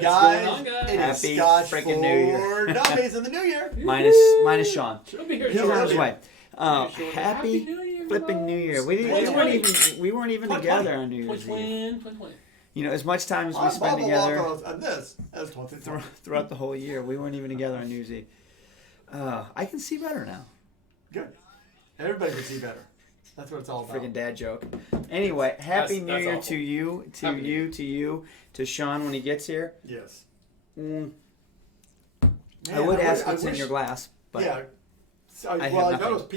Hey What's guys, going on, guys? it is Happy Scotch freaking New Year. for Dummies in the New Year. Minus Sean. She'll be here He's on his earlier. way. Happy New Year, flipping New Year. We weren't even together on New Year's Eve. 2020. You know, as much time as we On spend Bubble together Waffles and this as 2020. throughout the whole year, we weren't even together on New Year's Eve. I can see better now. Good. Everybody can see better. That's what it's all about. Freaking dad joke. Anyway, Happy New that's Year awful. to you, to Sean when he gets here. Yes. Mm, Man, I would ask I what's in wish- your glass, but yeah. So, I have well, I nothing. noticed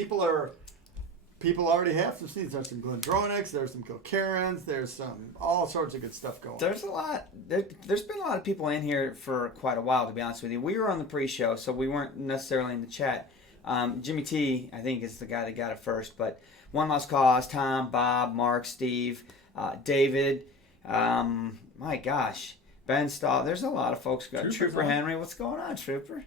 people already have some seeds. There's some Glendronix, there's some Kilkerrans, there's some all sorts of good stuff going. there's a lot. There's been a lot of people in here for quite a while, to be honest with you. We were on the pre-show, so we weren't necessarily in the chat. Jimmy T, I think, is the guy that got it first, but One Lost Cause, Tom, Bob, Mark, Steve, David, my gosh, Ben Stahl. There's a lot of folks. Trooper Henry, what's going on, Trooper?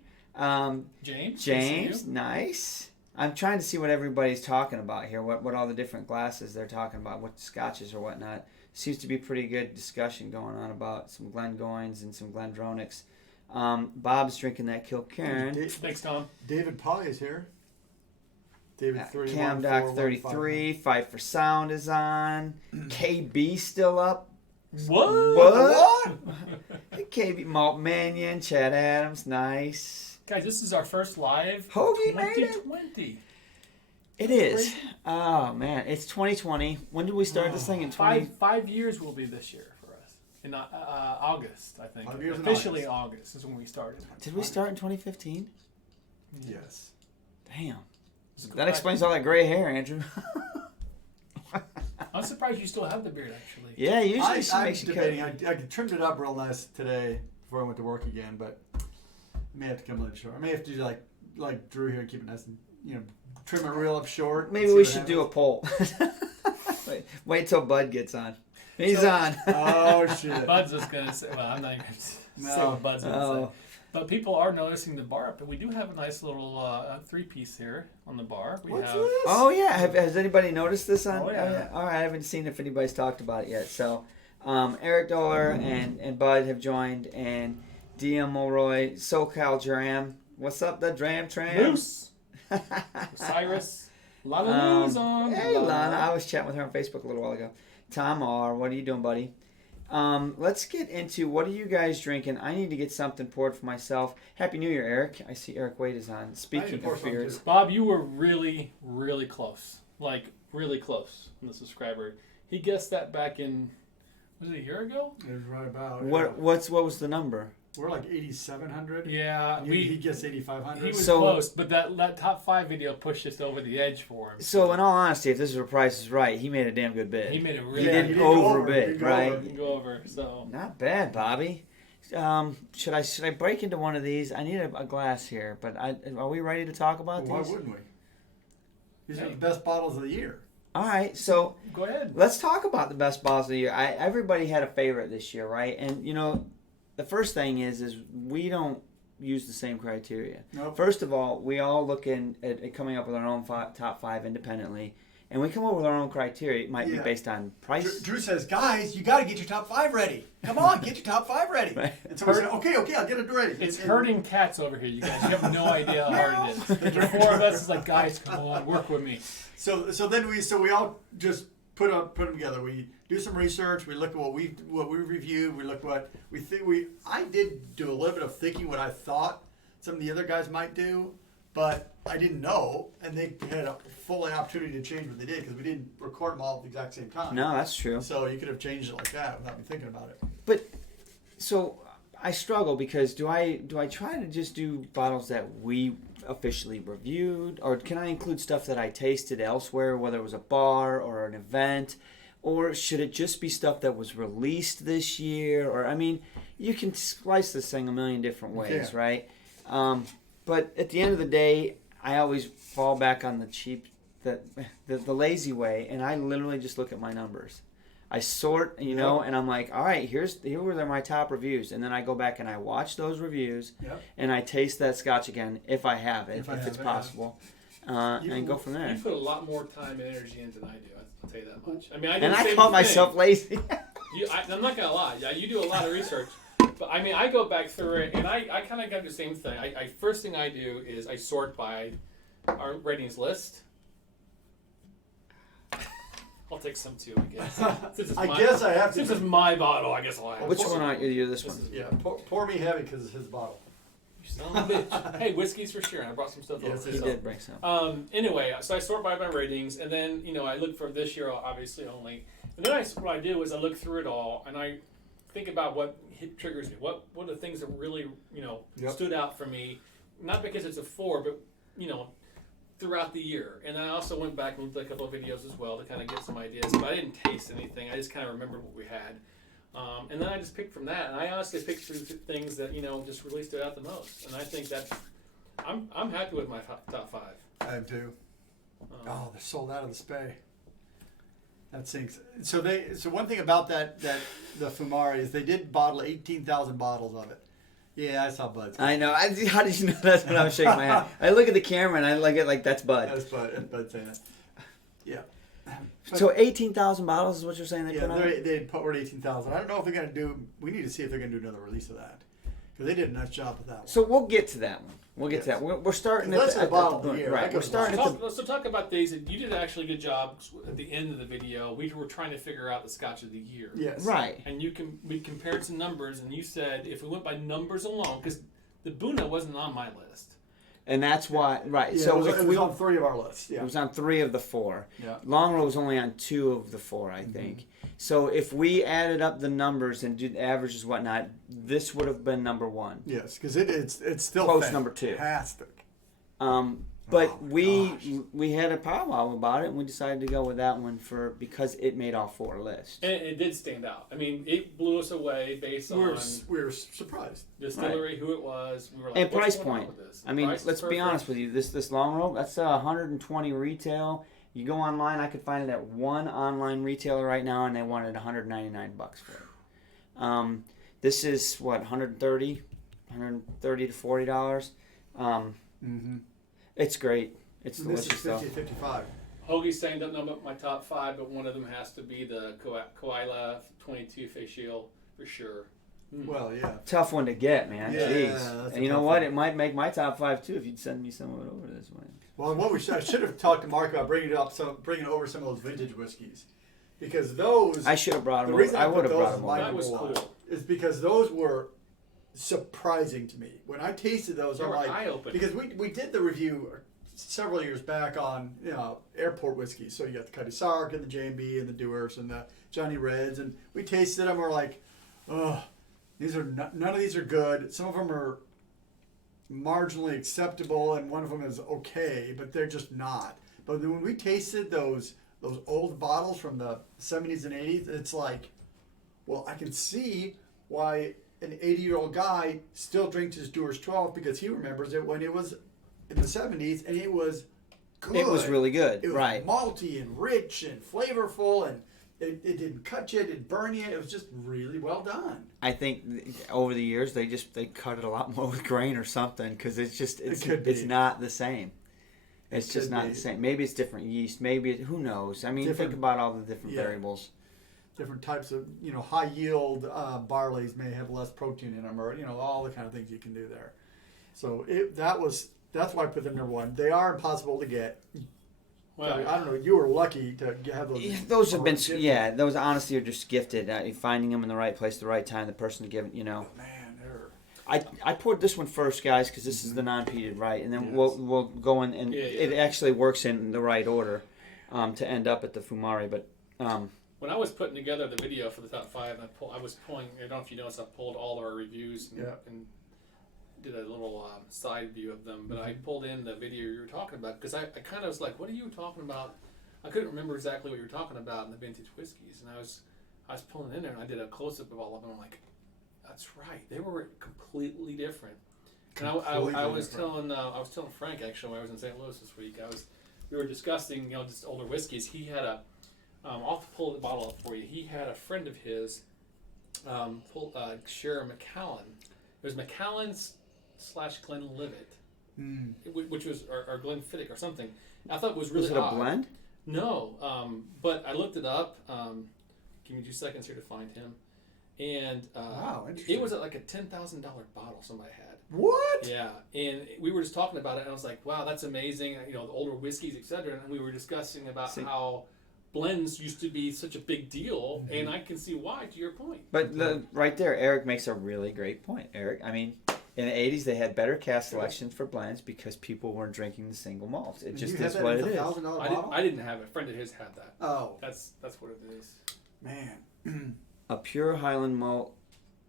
James, nice. I'm trying to see what everybody's talking about here, what all the different glasses they're talking about, what scotches or whatnot. Seems to be pretty good discussion going on about some Glengoynes and some Glendronix. Bob's drinking that Kilkerran. Thanks, Tom. David Pye is here. David 3 Cam Doc 33, Fight for Sound is on. KB still up. What? KB Malt Mannion, Chad Adams, nice. Guys, this is our first live Hoagie made it. 2020. It is. Oh man, it's 2020. When did we start this thing? In 20? 5 years will be this year for us. In August, I think. 5 years in Officially August is when we started. Did we start in 2015? Yes. Damn. That explains all that gray hair, Andrew. I'm surprised you still have the beard, actually. Yeah, usually she I'm makes you debating. cut. I trimmed it up real nice today before I went to work again, but I may have to come a little short. I may have to do like Drew here and keep it nice and trim it real up short. Maybe we should do a poll. Wait till Bud gets on. He's on. Oh shit. Bud's just going to say, well, I'm not even going to say what Bud's going to say. But people are noticing the bar up, and we do have a nice little three-piece here on the bar. We What's have this? Oh yeah, has anybody noticed this on? Oh, yeah. All right, I haven't seen if anybody's talked about it yet. So, Eric Doller and Bud have joined, and DM Mulroy, SoCal Dram. What's up, the Dram Tram? Moose, Cyrus, a lot of news on. Hey, Lana, I was chatting with her on Facebook a little while ago. Tom R, what are you doing, buddy? Let's get into what are you guys drinking? I need to get something poured for myself. Happy New Year, Eric. I see Eric Wade is on. Speaking of beers. Bob, you were really, really close. Like, really close on the subscriber. He guessed that back in, was it a year ago? It was right about. What was the number? We're like 8,700. Yeah. He gets 8,500. He was So- close, but that top 5 video pushed us over the edge for him. So, in all honesty, if this is where Price is right, he made a damn good bid. He made a He really Yeah, didn't he did go over. overbid, He did go right? over. go over. So Not bad, Bobby. Should I break into one of these? I need a glass here, but are we ready to talk about Well, why these? wouldn't we? These are the best bottles of the year. All right, so go ahead. let's talk about the best bottles of the year. Everybody had a favorite this year, right? And the first thing is we don't use the same criteria. Nope. First of all, we all look at coming up with our own top 5 independently, and we come up with our own criteria. It might be Yeah. based on price. Drew says, guys, you got to get your top 5 ready. Come on, get your top 5 ready. Right. And so we said, okay, I'll get it ready. It's And- hurting cats over here, you guys. You have no idea how hard it is. The 4 of us is like, guys, come on, work with me. So then we all just put them together. We do some research. We look at what we reviewed. We look what we think. I did do a little bit of thinking what I thought some of the other guys might do, but I didn't know, and they had a full opportunity to change what they did because we didn't record them all at the exact same time. No, that's true. So you could have changed it like that without me thinking about it. But so I struggle because do I try to just do bottles that we officially reviewed, or can I include stuff that I tasted elsewhere, whether it was a bar or an event, or should it just be stuff that was released this year? Or I mean, you can slice this thing a million different ways, Yeah. right? But at the end of the day, I always fall back on the cheap, the lazy way, and I literally just look at my numbers. I sort, and I'm like, all right, here were my top reviews, and then I go back and I watch those reviews, Yep. and I taste that Scotch again if I have it, If I if have it's it, possible, and go from there. You put a lot more time and energy in than I do. I'll tell you that much. I mean, I do And the I same call thing. myself lazy. I'm not gonna lie. Yeah, you do a lot of research. But I mean, I go back through it, and I kind of got the same thing. First thing I do is I sort by our ratings list. I'll take some too, I guess. I guess I have to. Since it's my bottle, I guess I'll have. Which one are you? This one. Yeah, pour me heavy because it's his bottle. You son of a bitch. Hey, whiskey's for sure. I brought some stuff over. He did bring some. Anyway, so I sort by my ratings, and then I look for this year, obviously only. And then what I do is I look through it all, and I think about what triggers me. What are the things that really stood out for me? Not because it's a 4, but throughout the year. And then I also went back and looked at a couple of videos as well to kind of get some ideas. But I didn't taste anything. I just kind of remembered what we had. And then I just picked from that. And I honestly picked through things that, just really stood out the most. And I think that's, I'm happy with my top 5. I am too. They're sold out of the Spey. That sinks. So one thing about the Fumari is they did bottle 18,000 bottles of it. Yeah, I saw Bud's. I know. How did you know that's when I was shaking my head? I look at the camera and I look at like that's Bud. That's Bud saying that. Yeah. So 18,000 bottles is what you're saying they put on? They put 18,000. I don't know if they're going to do. We need to see if they're going to do another release of that because they did a nice job with that one. So we'll get to that one. We'll get to that. We're starting at the bottom of the year. Right. We're starting at So talk about these. You did actually a good job at the end of the video. We were trying to figure out the Scotch of the year. Yes. Right. And we compared some numbers, and you said if we went by numbers alone, because the Buna wasn't on my list. And that's why, right. Yeah, so it was on 3 of our lists. Yeah. It was on 3 of the 4. Yeah. Long Row was only on 2 of the 4, I think. So if we added up the numbers and did averages and whatnot, this would have been number 1. Yes, because it's still close number 2. Fantastic. But we had a powwow about it, and we decided to go with that one because it made all 4 lists. And it did stand out. I mean, it blew us away based on we were surprised. Distillery, who it was. We were like, and what's price going on point. with this? I mean, Price is let's be perfect. honest with you. This Long Row, that's 120 retail. You go online, I could find it at one online retailer right now, and they wanted $199 for it. This is what, $130 to $40. It's great. It's delicious This is 50, 55. Hoagie's saying don't know about my top 5, but one of them has to be the Koala 22 facial for sure. Well, yeah. Tough one to get, man. Yeah, Jeez. And you know what? It might make my top 5 too if you'd send me some of it over this way. Well, I should have talked to Mark about bringing over some of those vintage whiskeys, because those. I should have brought them The reason over. I would have brought those them my over. That was number one cool. is because those were surprising to me when I tasted those. They I'm were like, eye-opening. because we did the review several years back on airport whiskeys. So you got the Cuddy Sark and the J&B and the Dewars and the Johnny Reds, and we tasted them. We're like, oh, none of these are good. Some of them are marginally acceptable, and one of them is okay, but they're just not. But then when we tasted those old bottles from the 70s and 80s, it's like, well, I can see why an 80-year-old guy still drinks his Dewar's 12 because he remembers it when it was in the 70s and it was good. It was really good, It was right? malty and rich and flavorful, and it didn't cut you, it didn't burn you. It was just really well done. I think over the years they cut it a lot more with grain or something because it's not the same. It's just not the same. Maybe it's different yeast. Maybe who knows? I mean, think about all the different variables. Different types of high yield barleys may have less protein in them, or all the kind of things you can do there. So that's why I put them number 1. They are impossible to get. Well, I don't know. You were lucky to have those. Yeah, those have been those honestly are just gifted. Finding them in the right place, the right time, the person to give it. Man, I poured this one first, guys, because this is the non-peated, right? And then we'll go in, and it actually works in the right order to end up at the Fumari. But when I was putting together the video for the top 5, I was pulling. I don't know if you noticed, I pulled all our reviews and did a little side view of them. But I pulled in the video you were talking about because I kind of was like, "What are you talking about?" I couldn't remember exactly what you were talking about in the vintage whiskeys, and I was pulling in there and I did a close up of all of them. I'm like, that's right. They were completely different. And I was telling Frank actually when I was in St. Louis this week. We were discussing just older whiskeys. He had I'll have to pull the bottle up for you. He had a friend of his share Macallan. It was Macallan's / Glenlivet, which was or Glenfiddich or something. I thought it was really was it odd. a blend? No, but I looked it up. Give me 2 seconds here to find him. and wow, interesting. it was like a $10,000 bottle somebody had. What? Yeah, and we were just talking about it, and I was like, wow, that's amazing. You know, the older whiskeys, etc. And we were discussing about how blends used to be such a big deal, and I can see why, to your point. But right there, Eric makes a really great point. Eric, I mean, in the 80s, they had better cask selections for blends because people weren't drinking the single malts. It just is what it is. I didn't have it. A friend of his had that. Oh. That's what it is. Man. A pure Highland malt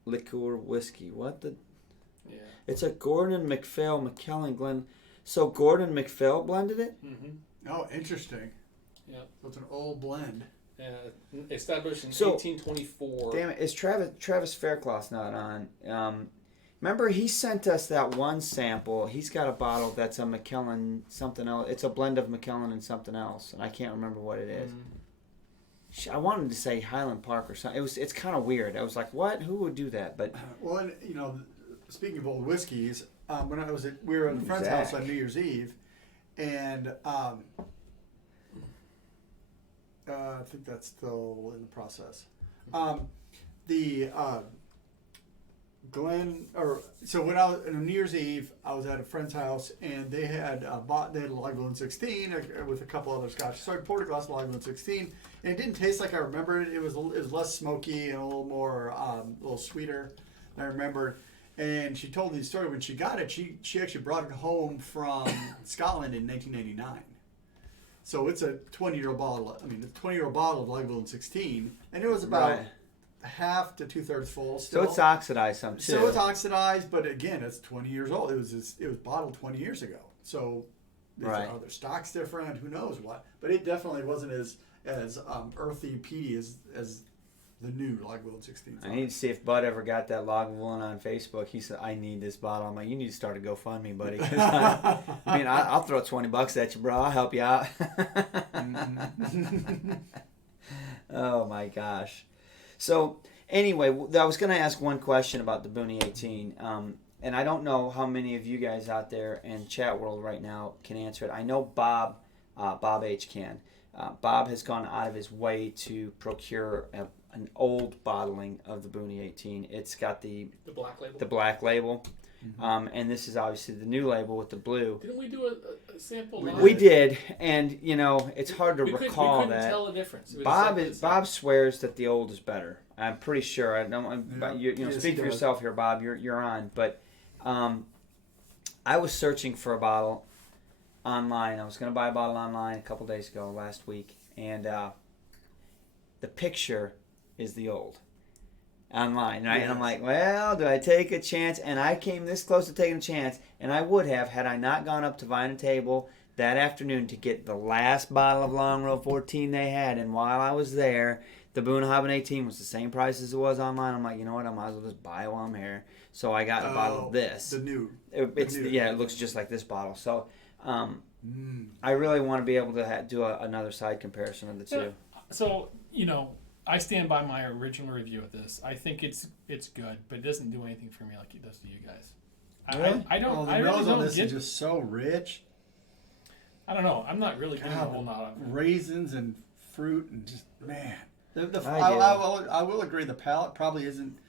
liqueur whiskey. What the... Yeah. It's a Gordon MacPhail McKellen Glen. So Gordon MacPhail blended it? Mm-hmm. Oh, interesting. Yeah. So it's an old blend. Established in 1824. Damn it! Is Travis Faircloth not on? Remember, he sent us that one sample. He's got a bottle that's a McKellen something else. It's a blend of McKellen and something else, and I can't remember what it is. I wanted to say Highland Park or something. It's kind of weird. I was like, what? Who would do that? But well, and, speaking of old whiskeys, when we were at a friend's house on New Year's Eve, and I think that's still in the process. So when I was on New Year's Eve, I was at a friend's house, and they had a Lagavulin 16 with a couple other Scotch. So I poured a glass of Lagavulin 16, and it didn't taste like I remembered it. It was less smoky and a little more, a little sweeter than I remembered. And she told me the story when she got it. She actually brought it home from Scotland in 1999. So it's a 20-year-old bottle. I mean, a 20-year-old bottle of Lagavulin 16, and it was about half to 2/3 full. Still. So it's oxidized some too. So it's oxidized, but again, it's 20 years old. It was bottled 20 years ago. So are their stocks different? Who knows what? But it definitely wasn't as earthy, peaty as the new Lagavulin 16. I need to see if Bud ever got that Lagavulin on Facebook. He said, "I need this bottle." I'm like, "You need to start a GoFundMe, buddy." I'll throw $20 at you, bro. I'll help you out. Oh my gosh. So anyway, I was going to ask one question about the Booney 18, and I don't know how many of you guys out there in chat world right now can answer it. I know Bob H can. Bob has gone out of his way to procure an old bottling of the Booney 18. It's got the black label. Mm-hmm. And this is obviously the new label with the blue. Didn't we do a sample? We did, and it's hard to recall we couldn't that. Tell the difference. Bob swears that the old is better. I'm pretty sure. I don't. Yes, speak for yourself here, Bob. You're on. But I was searching for a bottle online. I was going to buy a bottle online a couple days ago, last week, and the picture is the old. Online, right? Yes. And I'm like, well, do I take a chance? And I came this close to taking a chance, and I would have had I not gone up to Vine and Table that afternoon to get the last bottle of Long Row 14 they had. And while I was there, the Boonhaven 18 was the same price as it was online. I'm like, you know what? I might as well just buy it while I'm here. So I got a bottle of this. The new. It looks just like this bottle. So I really want to be able to do another side comparison of the two. So, I stand by my original review of this. I think it's good, but it doesn't do anything for me like it does to you guys. Really? I don't. The nose on this is just so rich. I don't know. I'm not really getting a whole lot of it. Raisins and fruit and just man. I will agree. The palate probably isn't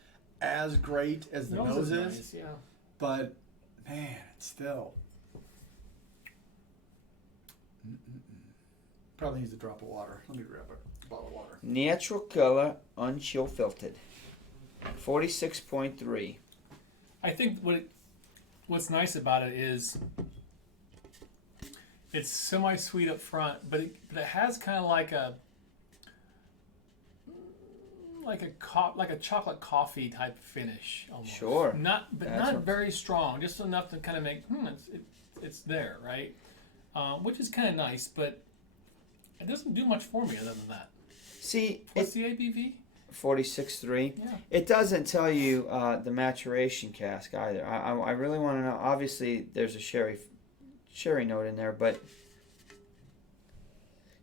as great as the nose is. Nice, yeah. But man, it's still probably needs a drop of water. Let me grab a bottle of water. Natural color, unchill filtered. 46.3. I think what's nice about it is it's semi-sweet up front, but it has kind of like a chocolate coffee type finish almost. Sure. Not very strong, just enough to kind of make it's there, right? Which is kind of nice, but it doesn't do much for me other than that. See, what's the ABV? 46.3. Yeah. It doesn't tell you the maturation cask either. I really want to know. Obviously, there's a sherry note in there, but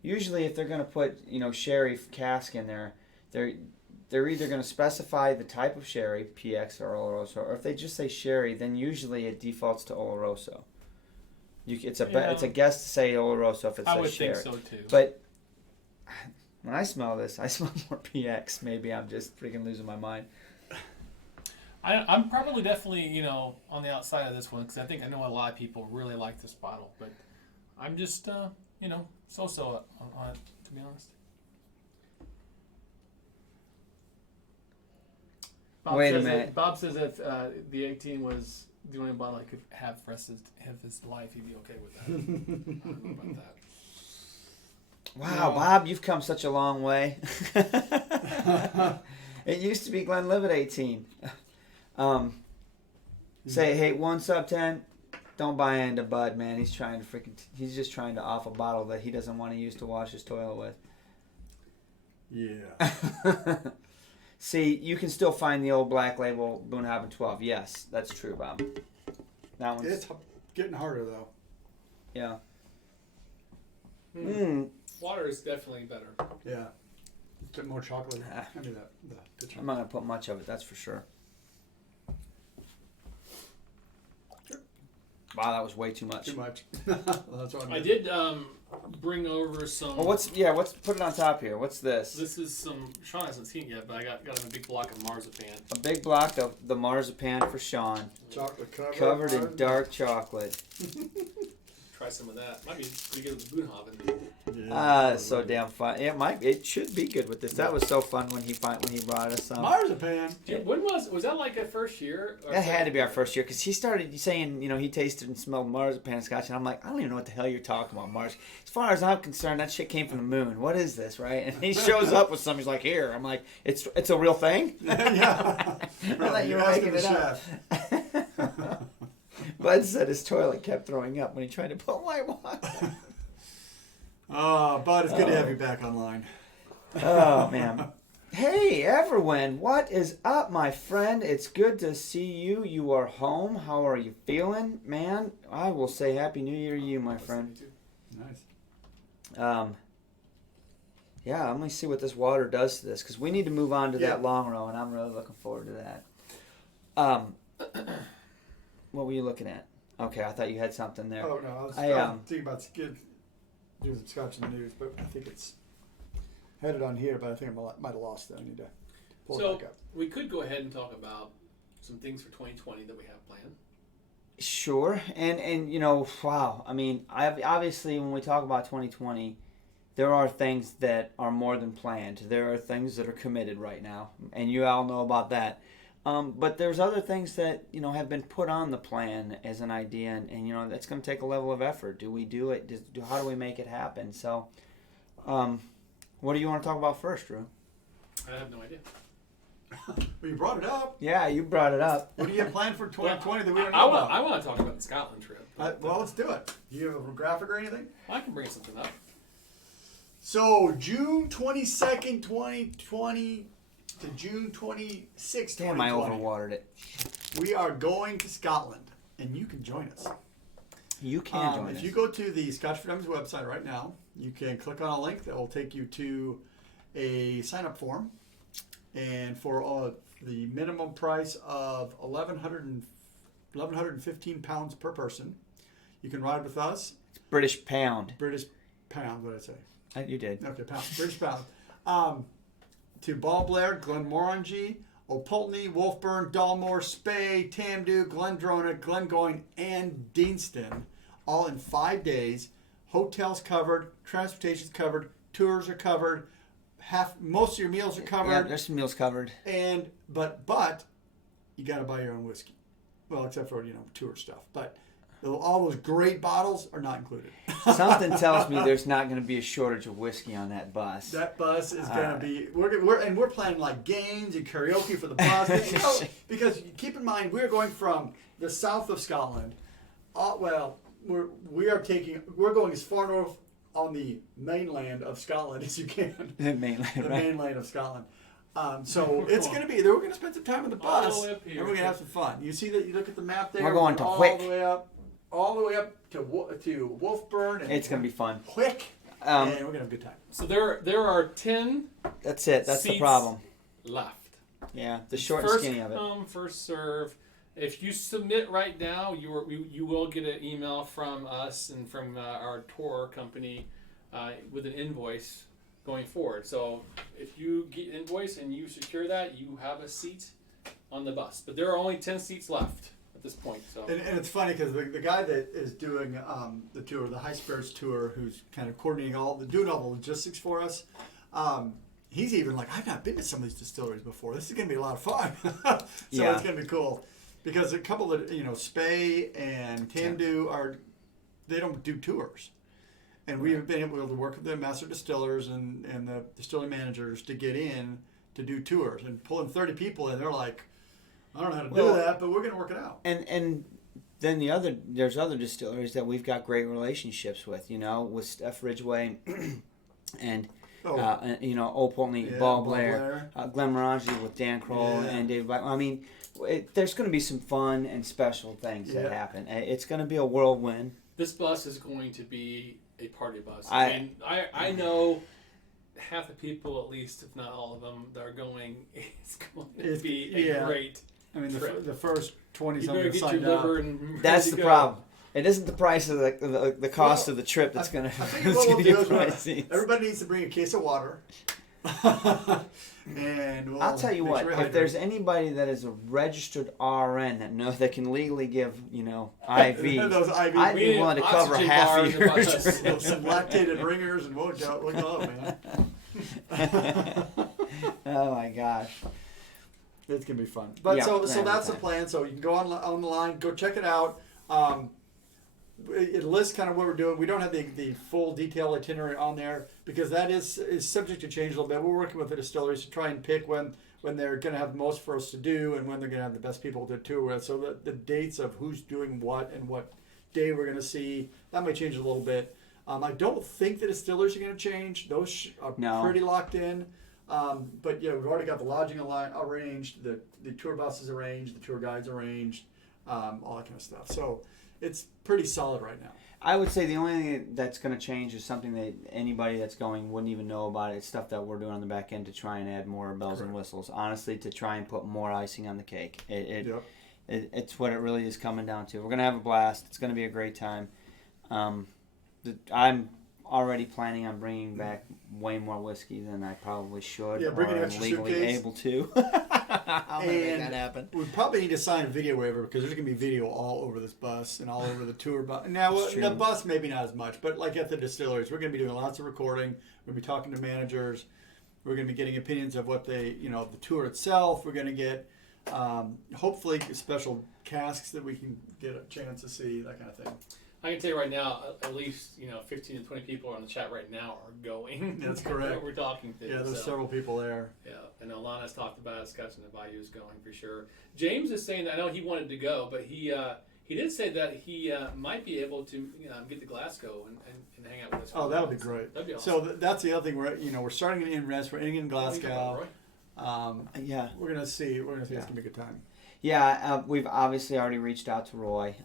usually if they're going to put sherry cask in there, they're either going to specify the type of sherry, PX or Oloroso, or if they just say sherry, then usually it defaults to Oloroso. It's a guess to say Oloroso if it says sherry. I would think so too. But When I smell this, I smell more PX. Maybe I'm just freaking losing my mind. I'm probably definitely, on the outside of this one because I know a lot of people really like this bottle, but I'm just, so-so on it, to be honest. Wait a minute. Bob says if the 18 was the only bottle I could have for rest of his life, he'd be okay with that. I don't know about that. Wow, Bob, you've come such a long way. It used to be Glenlivet 18. Say, hey, 1 sub 10, don't buy into Bud, man. He's just trying to off a bottle that he doesn't want to use to wash his toilet with. Yeah. See, you can still find the old Black Label Boonhaven 12. Yes, that's true, Bob. That one's... It's getting harder, though. Yeah. Water is definitely better. Yeah. A bit more chocolate. I mean, the picture. I'm not going to put much of it, that's for sure. Wow, that was way too much. Too much. That's what I did bring over some. Well, what's put it on top here? What's this? This is some. Sean hasn't seen it yet, but I got him a big block of marzipan. A big block of the marzipan for Sean. Chocolate Covered in dark chocolate. Try some of that. Might be pretty good with Boonhaven. Yeah, so damn fun. It should be good with this. That was so fun when he brought us some. Marzipan. Dude, when was that like a first year? That had to be our first year because he started saying, he tasted and smelled marzipan scotch, and I'm like, I don't even know what the hell you're talking about, marzipan. As far as I'm concerned, that shit came from the moon. What is this, right? And he shows up with some. He's like, here. I'm like, it's a real thing. Yeah. I thought you were making it up. Bud said his toilet kept throwing up when he tried to put white water. Oh, Bud, it's good to have you back online. Oh, man. Hey, everyone. What is up, my friend? It's good to see you. You are home. How are you feeling, man? I will say Happy New Year to you, my friend. Nice. Yeah, let me see what this water does to this, because we need to move on to that long row, and I'm really looking forward to that. What were you looking at? Okay, I thought you had something there. Oh, no, I was thinking about doing some scotch in the news, but I think it's headed on here, but I think I might have lost it. I need to pull it back up. We could go ahead and talk about some things for 2020 that we have planned. Sure, and wow. I mean, obviously when we talk about 2020, there are things that are more than planned. There are things that are committed right now, and you all know about that. But there's other things that have been put on the plan as an idea, and that's going to take a level of effort. Do we do it? How do we make it happen? So, what do you want to talk about first, Drew? I have no idea. Well, you brought it up. Yeah, you brought it up. What do you have planned for 2020 that we don't know about? I want to talk about the Scotland trip. Well, let's do it. Do you have a graphic or anything? I can bring something up. So, June 22nd, 2020 to June 26th, 2020. Damn, I overwatered it. We are going to Scotland, and you can join us. You can join us. If you go to the Scotch for Dummies website right now, you can click on a link that will take you to a sign-up form. And for the minimum price of 1,115 pounds per person, you can ride with us. It's British pound. British pound, what did I say? You did. Okay, pound. British pound. To Ballblair, Glenmorangie, O'Pulteney, Wolfburn, Dalmore, Spey, Tamdu, Glendronach, Glengoyne, and Deanston, all in 5 days. Hotels covered, transportation's covered, tours are covered, most of your meals are covered. Yeah, there's some meals covered. But you got to buy your own whiskey. Well, except for tour stuff, but all those great bottles are not included. Something tells me there's not going to be a shortage of whiskey on that bus. That bus is going to be. We're planning like games and karaoke for the bus. Because keep in mind we're going from the south of Scotland. We're going as far north on the mainland of Scotland as you can. The mainland, the right? mainland of Scotland. So it's going to be. We're going to spend some time on the bus, All the way up here. and we're going to have some fun. You see that? You look at the map there. We're going to all Wick. the way up to Wolfburn. And It's going to be fun. Quick, and we're going to have a good time. So there are 10 That's it. That's the seats problem. left. Yeah, the short and First skinny of it. come, first serve. If you submit right now, you will get an email from us and from our tour company with an invoice going forward. So if you get invoice and you secure that, you have a seat on the bus. But there are only 10 seats left at this point. So And it's funny because the guy that is doing the tour, the High Spirits tour, who's kind of coordinating doing all the logistics for us, he's even like, I've not been to some of these distilleries before. This is going to be a lot of fun. So it's going to be cool. Because a couple of, Spey and Tamdu they don't do tours. And we've been able to work with the master distillers and the distillery managers to get in to do tours. And pulling 30 people in, they're like, I don't know how to do that, but we're going to work it out. And then there's other distilleries that we've got great relationships with, with Steph Ridgway and Old Pulteney, Ball Blair, Glenmorangie with Dan Kroll and David Black. I mean, there's going to be some fun and special things that happen. It's going to be a whirlwind. This bus is going to be a party bus. I know half the people, at least, if not all of them, that are going. It's going to be a great. I mean, trip. the first 20 something you better get your liver and that's the problem. It isn't the price of the cost of the trip that's going to. I think what we'll do is everybody needs to bring a case of water. And I'll tell you what, if there's anybody that is a registered RN that can legally give, IVs, those IVs, I'd be willing to cover half of yours. Some lactated ringers and look up, man. Oh my gosh. It's going to be fun. But so that's the plan. So you can go on the line, go check it out. It lists kind of what we're doing. We don't have the full detailed itinerary on there because that is subject to change a little bit. We're working with the distilleries to try and pick when they're going to have most for us to do and when they're going to have the best people to tour with. So the dates of who's doing what and what day we're going to see, that might change a little bit. I don't think the distilleries are going to change. Those are pretty locked in. But we've already got the lodging arranged, the tour buses arranged, the tour guides arranged, all that kind of stuff. So it's pretty solid right now. I would say the only thing that's going to change is something that anybody that's going wouldn't even know about. It's stuff that we're doing on the back end to try and add more bells and whistles. Honestly, to try and put more icing on the cake. It's what it really is coming down to. We're going to have a blast. It's going to be a great time. I'm already planning on bringing back way more whiskey than I probably should. Yeah, bring an or extra legally suitcase. able to. I'm going to make that happen. We probably need to sign a video waiver because there's going to be video all over this bus and all over the tour bus. Now, the bus maybe not as much, but like at the distilleries, we're going to be doing lots of recording. We're going to be talking to managers. We're going to be getting opinions of what the tour itself. We're going to get hopefully special casks that we can get a chance to see, that kind of thing. I can tell you right now, at least 15 to 20 people on the chat right now are going. That's correct. That we're talking to. Yeah, there's several people there. Yeah, and Alana's talked about it. Scotch in the Bayou is going for sure. James is saying that I know he wanted to go, but he did say that he might be able to get to Glasgow and hang out with us. Oh, that would be great. That'd be awesome. So that's the other thing. We're starting in Inverness. We're ending in Glasgow. We're gonna see. It's gonna be a good time. Yeah, we've obviously already reached out to Roy.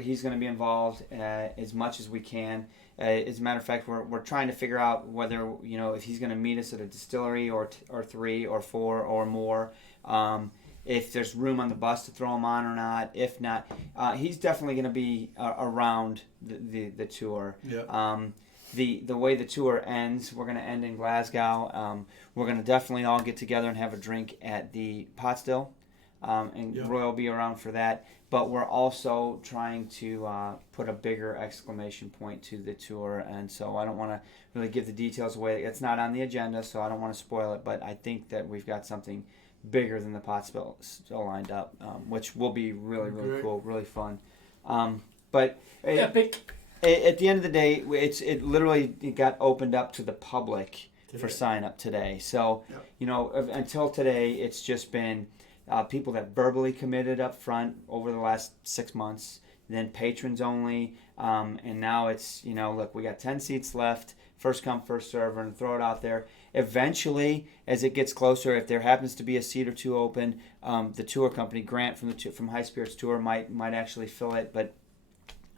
He's going to be involved as much as we can. As a matter of fact, we're trying to figure out whether if he's going to meet us at a distillery or 3 or 4 or more. If there's room on the bus to throw him on or not. If not, he's definitely going to be around the tour. Yeah. The way the tour ends, we're going to end in Glasgow. We're going to definitely all get together and have a drink at the Pot Still. Roy will be around for that. But we're also trying to put a bigger exclamation point to the tour, and so I don't want to really give the details away. It's not on the agenda, so I don't want to spoil it, but I think that we've got something bigger than the pot still lined up, which will be really, really cool, really fun. But epic. At the end of the day, it literally got opened up to the public for sign up today. So, until today, it's just been people that verbally committed up front over the last 6 months, then patrons only, and now it's, look, we got 10 seats left, first come, first serve, and throw it out there. Eventually, as it gets closer, if there happens to be a seat or two open, the tour company, Grant from High Spirits Tour, might actually fill it, but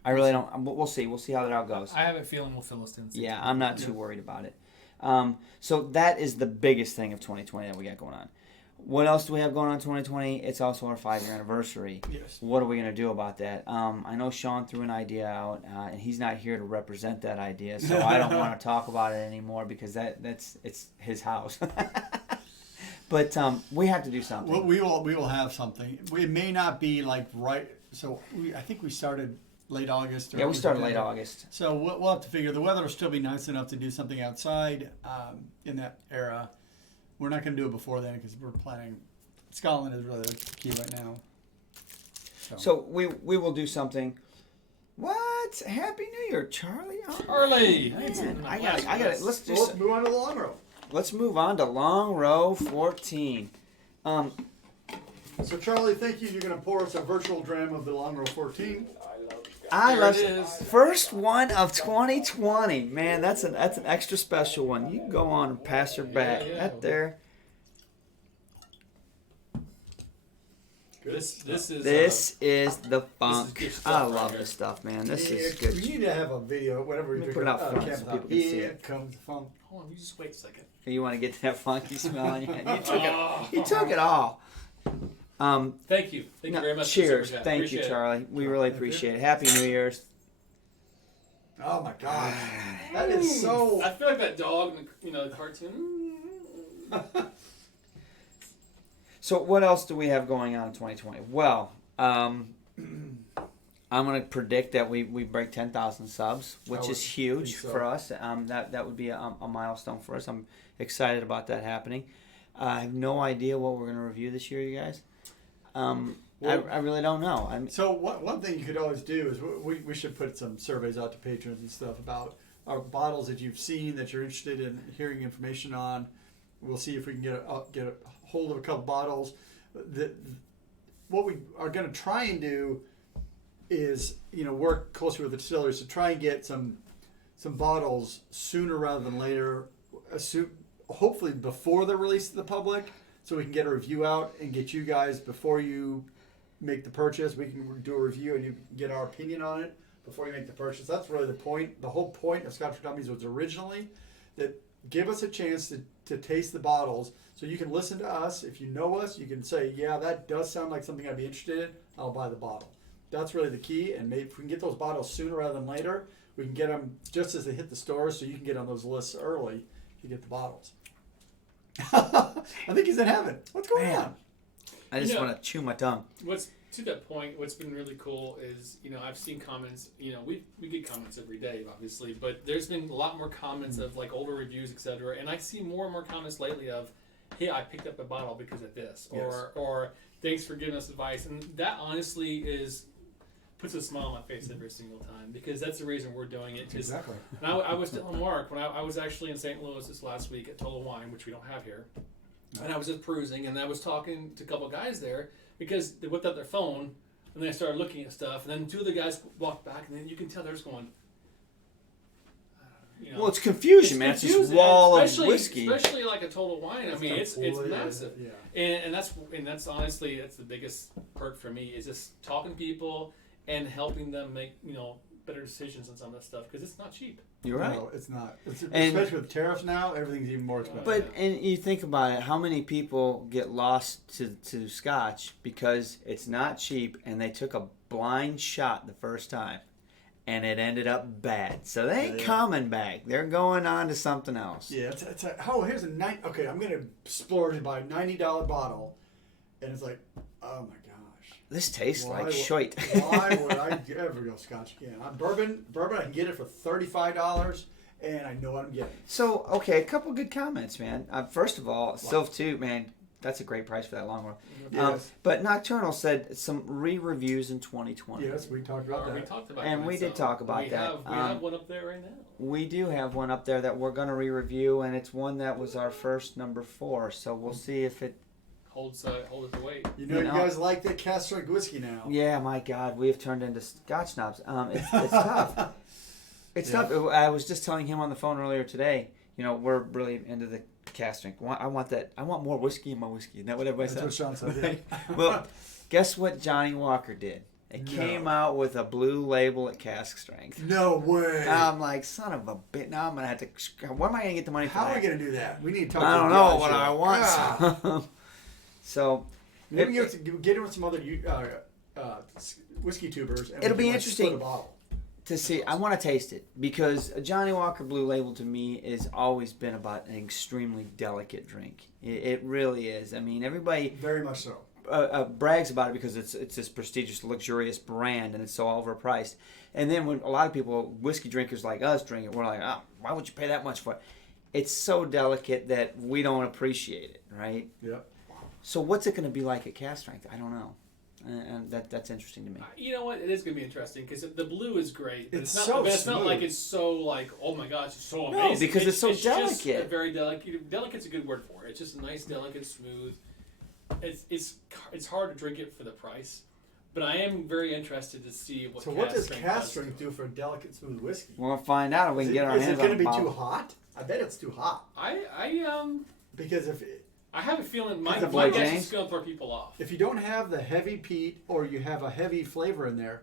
I really don't. We'll see. We'll see how that all goes. I have a feeling we'll fill us in. Yeah, I'm not too worried about it. So that is the biggest thing of 2020 that we got going on. What else do we have going on in 2020? It's also our 5-year anniversary. Yes. What are we going to do about that? I know Sean threw an idea out, and he's not here to represent that idea, so I don't want to talk about it anymore because it's his house. But we have to do something. Well, we will have something. It may not be like right. So I think we started late August. Yeah, we started late August. So we'll have to figure. The weather will still be nice enough to do something outside in that era. We're not going to do it before then because we're planning. Scotland is really the key right now. So we will do something. What? Happy New Year, Charlie! Oh, Charlie, man, I got it. Let's So let's move on to the long row. Let's move on to long row 14. So Charlie, thank you. You're going to pour us a virtual dram of the long row 14. I There love it is. first one of 2020. Man, that's an extra special one. You can go on and pass her back. Yeah. That there. This is The funk. good stuff I right love here. this stuff, man. This Yeah, is good. We need to have a video, whatever. Let me put it out front so camera. people can see Here it. comes the funk. Hold on, you just wait a second. You want to get that funky smell on your hand? You took Oh. it. You took it all. Thank you. Thank you very much. for the Cheers. super chat. Thank you, Appreciate it. Charlie. We really Thank you. appreciate it. Happy New Year's. Oh my God, that is so. I feel like that dog in the cartoon. So what else do we have going on in 2020? Well, I'm going to predict that we break 10,000 subs, which I is would huge think so. for us. That would be a milestone for us. I'm excited about that happening. I have no idea what we're going to review this year, you guys. I really don't know. So one thing you could always do is we should put some surveys out to patrons and stuff about our bottles that you've seen that you're interested in hearing information on. We'll see if we can get a hold of a couple bottles. What we are going to try and do is work closely with the distilleries to try and get some bottles sooner rather than later. Hopefully before they're released to the public, so we can get a review out and get you guys before you make the purchase. We can do a review and you can get our opinion on it before you make the purchase. That's really the point. The whole point of Scotch for Dummies was originally that give us a chance to taste the bottles so you can listen to us. If you know us, you can say, yeah, that does sound like something I'd be interested in. I'll buy the bottle. That's really the key. And maybe if we can get those bottles sooner rather than later, we can get them just as they hit the stores so you can get on those lists early to get the bottles. I think he's in heaven. What's going on? I just want to chew my tongue. What's to that point? What's been really cool is I've seen comments. We get comments every day, obviously, but there's been a lot more comments of like older reviews, etc. And I see more and more comments lately of, "Hey, I picked up a bottle because of this," or "Thanks for giving us advice." And that honestly puts a smile on my face every single time because that's the reason we're doing it. Exactly. And I was telling Mark when I was actually in St. Louis this last week at Total Wine, which we don't have here, and I was just perusing and I was talking to a couple of guys there because they whipped out their phone and they started looking at stuff, and then two of the guys walked back, and then you can tell they're just going. Well, it's confusion, man. It's this wall of whiskey. Especially like a Total Wine. I mean, it's massive. Yeah. And that's honestly that's the biggest perk for me is just talking to people and helping them make better decisions on some of that stuff because it's not cheap. You're right. No, it's not. Especially with tariffs now, everything's even more expensive. But and you think about it, how many people get lost to Scotch because it's not cheap and they took a blind shot the first time and it ended up bad. So they ain't coming back. They're going on to something else. Yeah, it's like, here's okay, I'm going to splurge and buy a $90 bottle. And it's like, oh my gosh. This tastes like shite. Why would I ever go Scotch again? Bourbon, I can get it for $35 and I know what I'm getting. So, okay, a couple good comments, man. First of all, Sylph 2, man, that's a great price for that long one. Yes. But Nocturnal said some re-reviews in 2020. Yes, we talked about that. We talked about And that, we did talk about that. We have one up there right now. We do have one up there that we're going to re-review, and it's one that was our first number 4. So we'll see if it holds the weight. You guys like that cast strength whiskey now. Yeah, my God, we have turned into Scotch snobs. It's tough. It's tough. I was just telling him on the phone earlier today. We're really into the cast strength. I want that. I want more whiskey in my whiskey. Isn't that what everybody says? That's what Sean said. Yeah. Well, guess what Johnny Walker did? It came out with a blue label at cask strength. No way. I'm like, son of a bitch. Now I'm going to have to. Where am I going to get the money for How that? are we going to do that? We need to talk I to don't the know guys what here. I want. So maybe get in with some other whiskey tubers. And it'll we be can, interesting split a bottle. to see. I want to taste it because a Johnny Walker Blue Label to me has always been about an extremely delicate drink. It really is. I mean, everybody Very much so. brags about it because it's this prestigious, luxurious brand and it's so overpriced. And then when a lot of people, whiskey drinkers like us, drink it, we're like, oh, why would you pay that much for it? It's so delicate that we don't appreciate it, right? Yep. So what's it going to be like at cask strength? I don't know. And that's interesting to me. You know what? It is going to be interesting because the blue is great. But It's not, so but it's not smooth. like it's so like, oh my gosh, it's so amazing. No, because it's so Just delicate. a very delicate. Delicate's a good word for it. It's just a nice, delicate, smooth. It's hard to drink it for the price, but I am very interested to see what. So what does strength cask does strength to it. do for a delicate smooth whiskey? We'll find out if we can get our Is hands it on going to a be bottle. too hot? I bet it's too hot. Because I have a feeling my Is it Boy guess James? is going to throw people off. if you don't have the heavy peat or you have a heavy flavor in there,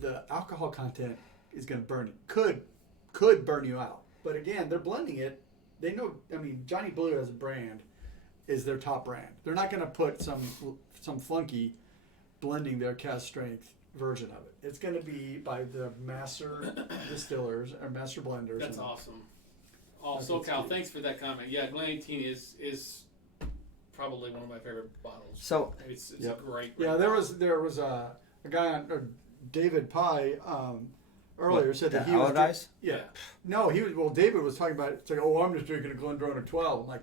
the alcohol content is going to burn it. Could burn you out. But again, they're blending it. They know. I mean, Johnny Blue as a brand is their top brand. They're not going to put some flunky blending their cask strength version of it. It's going to be by the master distillers or master blenders. That's awesome. Also, That's Cal, cute. thanks for that comment. Yeah, Glen 18 is probably one of my favorite bottles. So It's Yep. a great. Yeah, there was a guy on David Pye earlier said that he was Allardyce? yeah. No, he was. Well, David was talking about it's like, oh, I'm just drinking a Glendronach 12. I'm like,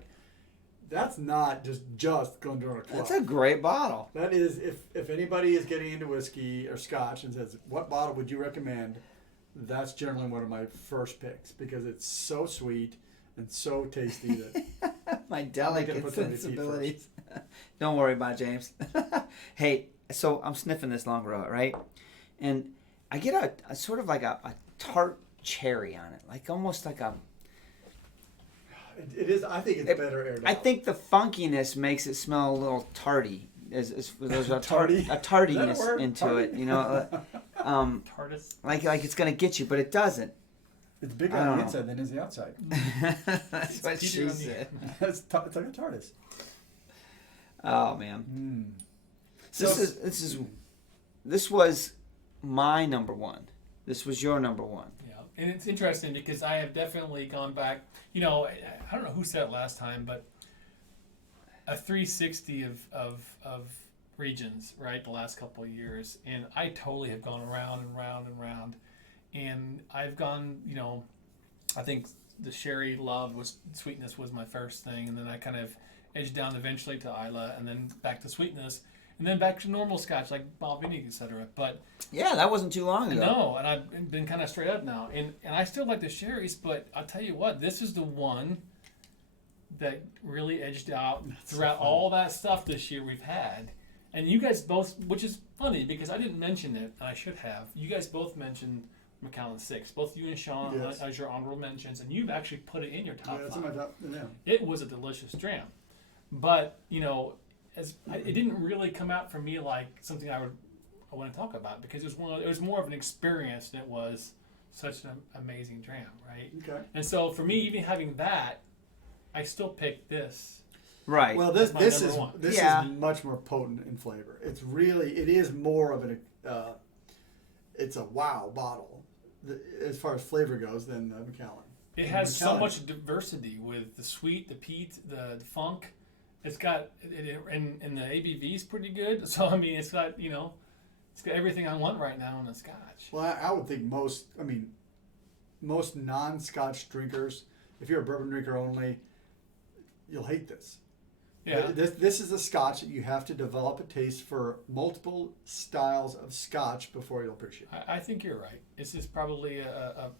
that's not just Glendronach 12. That's a great bottle. That is, if anybody is getting into whiskey or Scotch and says, what bottle would you recommend? That's generally one of my first picks because it's so sweet and so tasty that My gonna delicate put that in the tea sensibilities. Don't worry about it, James. Hey, so I'm sniffing this Longrow, right? And I get a sort of like a tart cherry on it, like almost like a. it is. I think it's better aired out. I think the funkiness makes it smell a little tarty. There's a Tarty? a tardiness Is that a word? into Tarty? it, you know, TARDIS. like it's gonna get you, but it doesn't. It's bigger I on don't the know. inside than is the outside. That's what she Peter on the- said. It's like a TARDIS. Oh man, So, this was my number one. This was your number one. Yeah, and it's interesting because I have definitely gone back. You know, I don't know who said it last time, but a 360 of regions, right? The last couple of years, and I totally have gone around and round and round, and I've gone. You know, I think the sherry sweetness was my first thing, and then I kind of edged down eventually to Isla, and then back to sweetness, and then back to normal Scotch like Balvenie, etc. But Yeah, that wasn't too long ago. no, and I've been kind of straight up now, and I still like the sherries, but I'll tell you what, this is the one that really edged out throughout all that stuff this year we've had. And you guys both, which is funny because I didn't mention it, and I should have. You guys both mentioned Macallan 6, both you and Sean Yes. as your honorable mentions, and you've actually put it in your top yeah, it's five. in my top. Yeah. It was a delicious dram, but you know, it didn't really come out for me like something I want to talk about because it was more of an experience than it was such an amazing dram, right? Okay. And so for me, even having that, I still picked this. Right. Well, this my this number is one. this Yeah. is much more potent in flavor. It is more of an it's a wow bottle as far as flavor goes than the Macallan. It has so Macallan. much diversity with the sweet, the peat, the funk. It's got and the ABV is pretty good. So I mean, it's got everything I want right now in a Scotch. Well, I would think most non-Scotch drinkers, if you're a bourbon drinker only, you'll hate this. Yeah. This is a Scotch that you have to develop a taste for multiple styles of Scotch before you'll appreciate it. I think you're right. This is probably a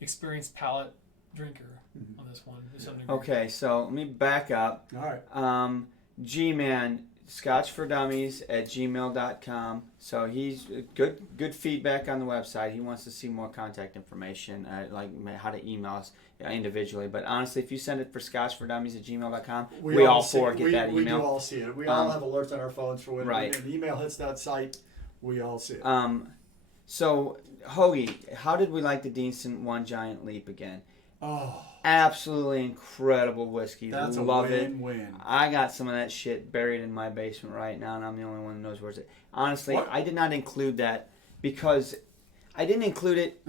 experienced palate drinker on this one to some degree. Okay, so let me back up. All right. G-Man, scotchfordummies@gmail.com. So he's good feedback on the website. He wants to see more contact information, like how to email us individually. But honestly, if you send it for scotchfordummies@gmail.com, we all four get that We email. do all see it. We all have alerts on our phones for when Right. an email hits that site. We all see it. So, Hoagie, how did we like the Deanston One Giant Leap again? Oh, Absolutely incredible whiskey. That's Love a it. win-win. I got some of that shit buried in my basement right now, and I'm the only one who knows where's it. Honestly, What? I did not include that because I didn't include it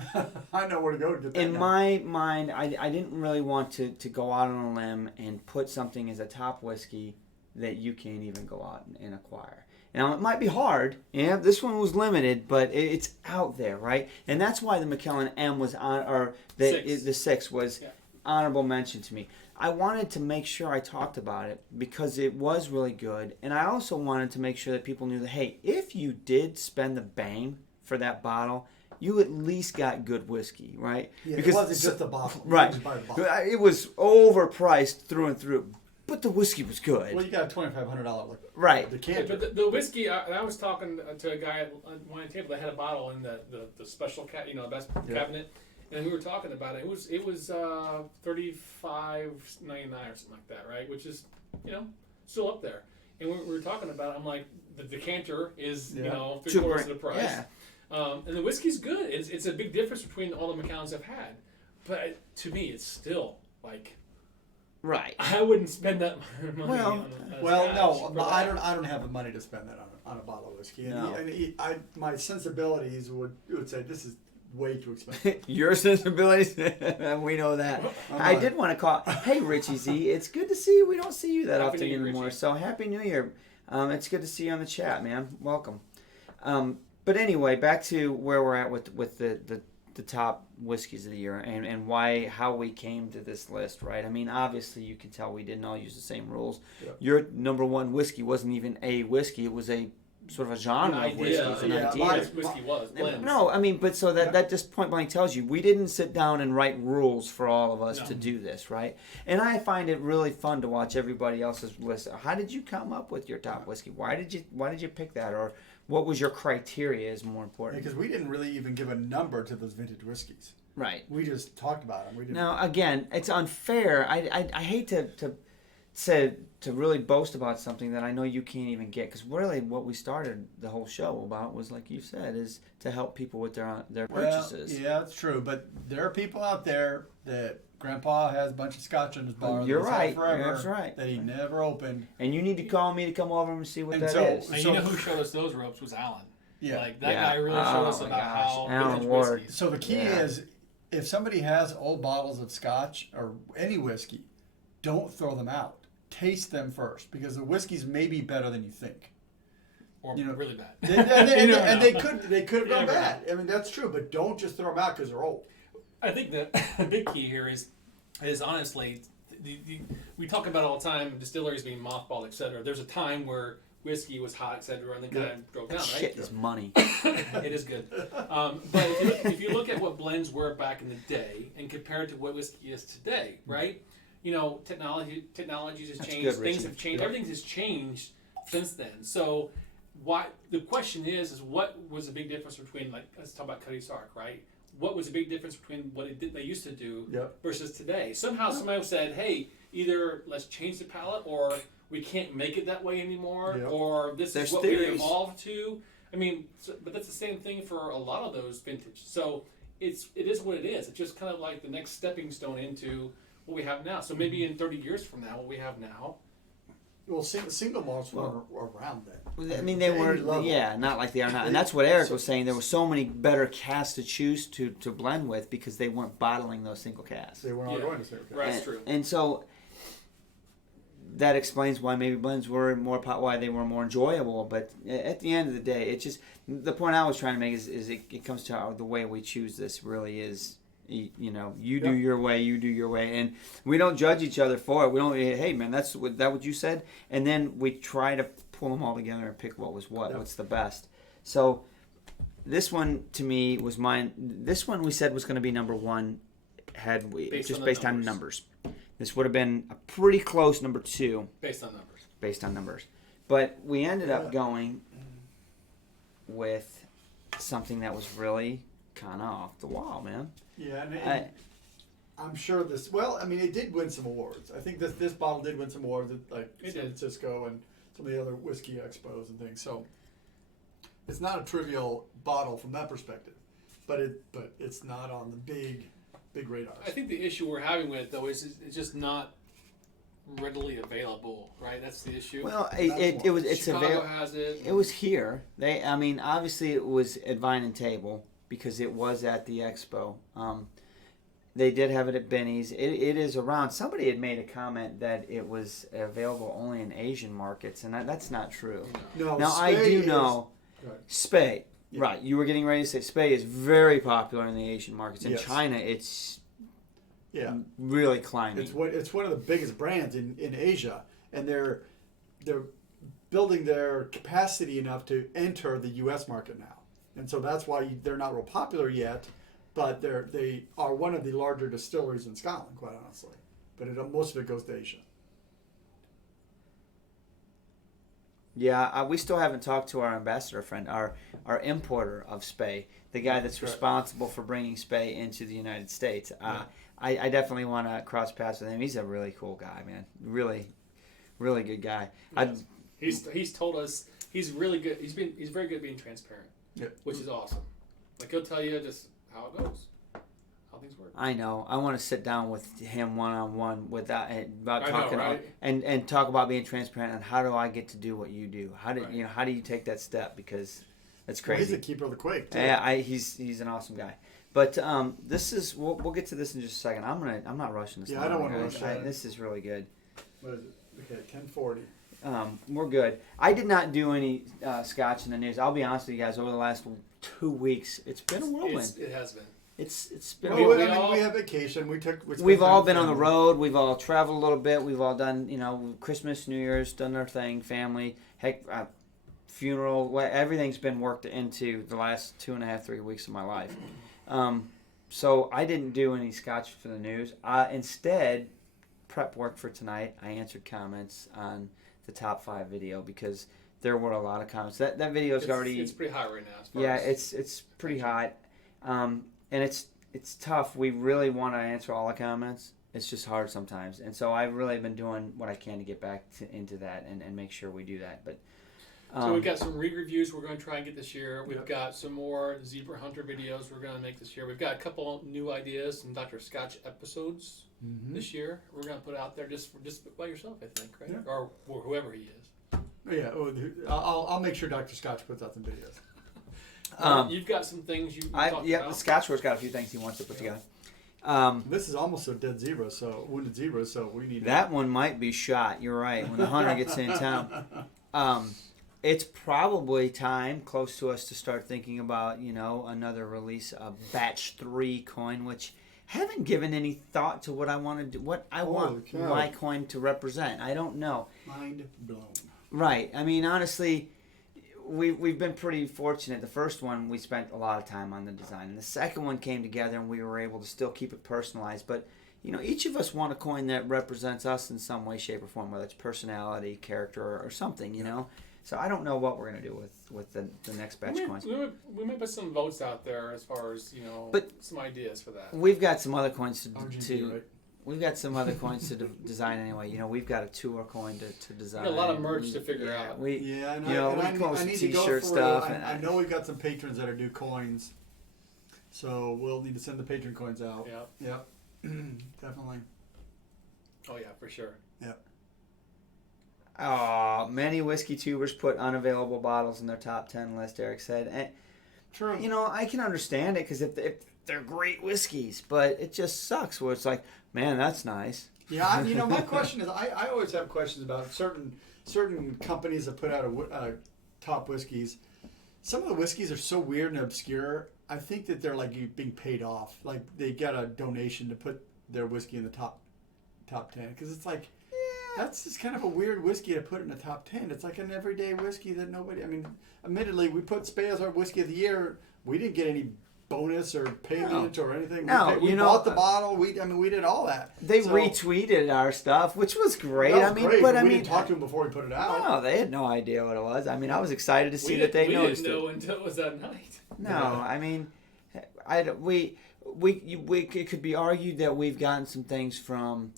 I know where to go to get that. in now. my mind. I didn't really want to go out on a limb and put something as a top whiskey that you can't even go out and acquire. Now, it might be hard. Yeah, this one was limited, but it's out there, right? And that's why the Macallan M was on, or the 6 was honorable mention to me. I wanted to make sure I talked about it because it was really good. And I also wanted to make sure that people knew that, hey, if you did spend the bang for that bottle, you at least got good whiskey, right? Yeah, because it wasn't just the bottle. Right. You just buy the bottle. It was overpriced through and through. But the whiskey was good. Well, you got a $2,500 right. decanter. But the whiskey, I was talking to a guy at one table that had a bottle in the special best cabinet, and we were talking about it. It was $35.99 or something like that, right? Which is still up there. And we were talking about it. I'm like, the decanter is 3/4 of the price. Yeah. And the whiskey's good. It's a big difference between all the Macallans I've had, but to me, it's still like. Right. I wouldn't spend that money. Well, No, I don't have the money to spend that on a bottle of whiskey. No. My sensibilities would say this is way too expensive. Your sensibilities, we know that. I did want to call. Hey, Richie Z, it's good to see you. We don't see you that Happy often New Year, anymore. Richie. So happy New Year. It's good to see you on the chat, man. Welcome. But anyway, back to where we're at with the top whiskeys of the year and how we came to this list, right? I mean, obviously you can tell we didn't all use the same rules. Yep. Your number one whiskey wasn't even a whiskey; it was a sort of a genre of whiskey. It's an idea. My whiskey was blends. No, I mean, but so that just point blank tells you we didn't sit down and write rules for all of us to do this, right? And I find it really fun to watch everybody else's list. How did you come up with your top whiskey? Why did you pick that, or what was your criteria is more important? Because we didn't really even give a number to those vintage whiskeys. Right. We just talked about them. We didn't. Now, again, it's unfair. I hate to really boast about something that I know you can't even get. Because really what we started the whole show about was, like you said, is to help people with their purchases. Yeah, that's true. But there are people out there that Grandpa has a bunch of Scotch in his bar. You're that he's right. had forever, That's right. That he never opened. And you need to call me to come over and see what that is. And you know who showed us those ropes was Alan. Yeah. Like, that guy really showed us about how Alan vintage Ward. whiskeys. So the key is, if somebody has old bottles of Scotch or any whiskey, don't throw them out. Taste them first, because the whiskeys may be better than you think. Or really bad. And they could have gone bad. I mean, that's true, but don't just throw them out because they're old. I think the big key here is honestly, we talk about all the time distilleries being mothballed, etc. There's a time where whiskey was hot, etc., and then kind of broke down, right? Shit is money. It is good. But if you look at what blends were back in the day and compare it to what whiskey is today, right? Technologies has That's changed. good, Things have changed. Yeah. Everything has changed since then. So, the question is what was the big difference between, like, let's talk about Cutty Sark, right? What was the big difference between what they used to do versus today? Somehow somebody said, hey, either let's change the palate, or we can't make it that way anymore, or this is what we evolved to. I mean, but that's the same thing for a lot of those vintage. So it is what it is. It's just kind of like the next stepping stone into what we have now. So maybe in 30 years from now, what we have now. Well, single malts were around then. I mean, they were, not like they are now. And that's what Eric was saying. There were so many better casks to choose to blend with because they weren't bottling those single casks. They weren't all going to single casks. Right, that's true. And so that explains why maybe blends were why they were more enjoyable. But at the end of the day, it's just the point I was trying to make is it comes to the way we choose this really is. You do your way, you do your way, and we don't judge each other for it. We don't. Hey, man, that's what you said, and then we try to pull them all together and pick what was what's the best. So this one to me was mine. This one we said was going to be number one, based on numbers. This would have been a pretty close number two. Based on numbers. But we ended up going with something that was really kind of off the wall, man. Yeah, and I'm sure this. Well, I mean, it did win some awards. I think this bottle did win some awards, like San Francisco and some of the other whiskey expos and things. So it's not a trivial bottle from that perspective, but it's not on the big big radars. I think the issue we're having with it, though, is it's just not readily available, right? That's the issue. Well, it's Chicago available. has it. It was here. Obviously it was at Vine and Table because it was at the expo. They did have it at Benny's. It is around. Somebody had made a comment that it was available only in Asian markets, and that's not true. No, now I do know Spey. Yeah. Right, you were getting ready to say Spey is very popular in the Asian markets. In Yes. China, it's Yeah. really climbing. It's one of the biggest brands in Asia, and they're building their capacity enough to enter the U.S. market now, and so that's why they're not real popular yet, but they are one of the larger distilleries in Scotland, quite honestly. But most of it goes to Asia. Yeah, we still haven't talked to our ambassador friend, our importer of Spey, the guy that's responsible for bringing Spey into the United States. I definitely want to cross paths with him. He's a really cool guy, man. Really, really good guy. Yes. He's told us he's really good. He's very good at being transparent, which is awesome. Like he'll tell you just how it goes, how things work. I know. I want to sit down with him one-on-one about talking right? and talk about being transparent and how do I get to do what you do? How do how do you take that step? Because it's crazy. Well, he's the keeper of the quake too. Yeah, he's an awesome guy. But this is we'll get to this in just a second. I'm not rushing this. Yeah, I don't want to rush it. This is really good. What is it? Okay, 10:40. We're good. I did not do any Scotch in the news. I'll be honest with you guys. Over the last 2 weeks, it's been a whirlwind. It has been. It's been. Well, we have vacation. We've all been on the road. We've all traveled a little bit. We've all done Christmas, New Year's, done our thing, family, funeral. Everything's been worked into the last 2.5, 3 weeks of my life. So I didn't do any Scotch for the news. Instead, prep work for tonight. I answered comments on the top 5 video because there were a lot of comments. That video's already. It's pretty hot right now. Yeah, it's pretty hot, and it's tough. We really want to answer all the comments. It's just hard sometimes, and so I've really been doing what I can to get back into that and make sure we do that. But so we've got some reviews we're going to try and get this year. We've got some more Zebra Hunter videos we're going to make this year. We've got a couple new ideas, some Dr. Scotch episodes this year. We're going to put out there just by yourself, I think, right? Yeah. Or whoever he is. Yeah, I'll make sure Dr. Scotch puts out some videos. You've got some things you talked about. The Scotch War's got a few things he wants to put together. This is almost a dead zebra, so wounded zebra. So we need that one might be shot. You're right. When the hunter gets in town, it's probably time close to us to start thinking about another release of Batch 3 coin, which haven't given any thought to what I want to do. What I want my coin to represent. I don't know. Mind blown. Right. I mean, honestly, we've been pretty fortunate. The first one, we spent a lot of time on the design. And the second one came together, and we were able to still keep it personalized. But, each of us want a coin that represents us in some way, shape, or form, whether it's personality, character, or something, So I don't know what we're going to do with the next batch coins. We may put some votes out there as far as, but some ideas for that. We've got some other coins right? We've got some other coins to design anyway. We've got a tour coin to design. A lot of merch to figure out. I need to go for stuff. I know we've got some patrons that are due coins, so we'll need to send the patron coins out. Yeah. Definitely. Oh yeah, for sure. Yep. Oh, many whiskey tubers put unavailable bottles in their top 10 list, Eric said. And, true. I can understand it because if they're great whiskeys, but it just sucks where it's like, man, that's nice. Yeah, my question is, I always have questions about certain companies that put out a top whiskeys. Some of the whiskeys are so weird and obscure. I think that they're like being paid off. Like they get a donation to put their whiskey in the top 10 because it's like. That's just kind of a weird whiskey to put in the top 10. It's like an everyday whiskey that nobody... admittedly, we put Spey as our whiskey of the year. We didn't get any bonus or payment or anything. No, we bought the bottle. We did all that. They retweeted our stuff, which was great. That was great, but we didn't talk to them before we put it out. No, they had no idea what it was. I was excited to see that they noticed it. We didn't know until it was that night. No, it could be argued that we've gotten some things from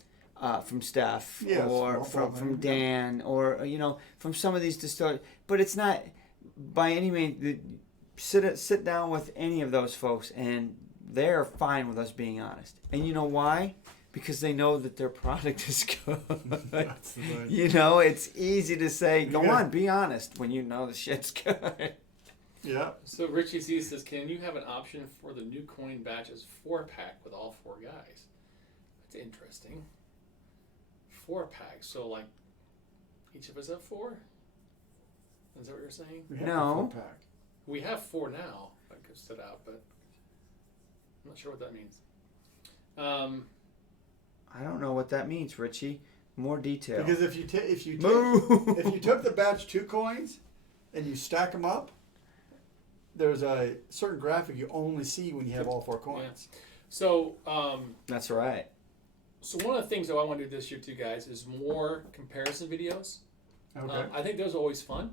Steph or from Dan or from some of these distilleries, but it's not by any means. Sit down with any of those folks and they're fine with us being honest. And you know why? Because they know that their product is good. You know, it's easy to say, go on, be honest, when you know the shit's good. Yeah. So Richie C says, can you have an option for the new coin batches 4-pack with all 4 guys? That's interesting. 4-pack. So like each of us have 4? Is that what you're saying? We have No. the 4-pack. We have 4 now. I could sit out, but I'm not sure what that means. I don't know what that means, Richie. More detail. Because if you Moo. if you took the batch 2 coins and you stack them up, there's a certain graphic you only see when you have all 4 coins. Yeah. So That's right. so one of the things that I want to do this year too, guys, is more comparison videos. Okay. I think those are always fun.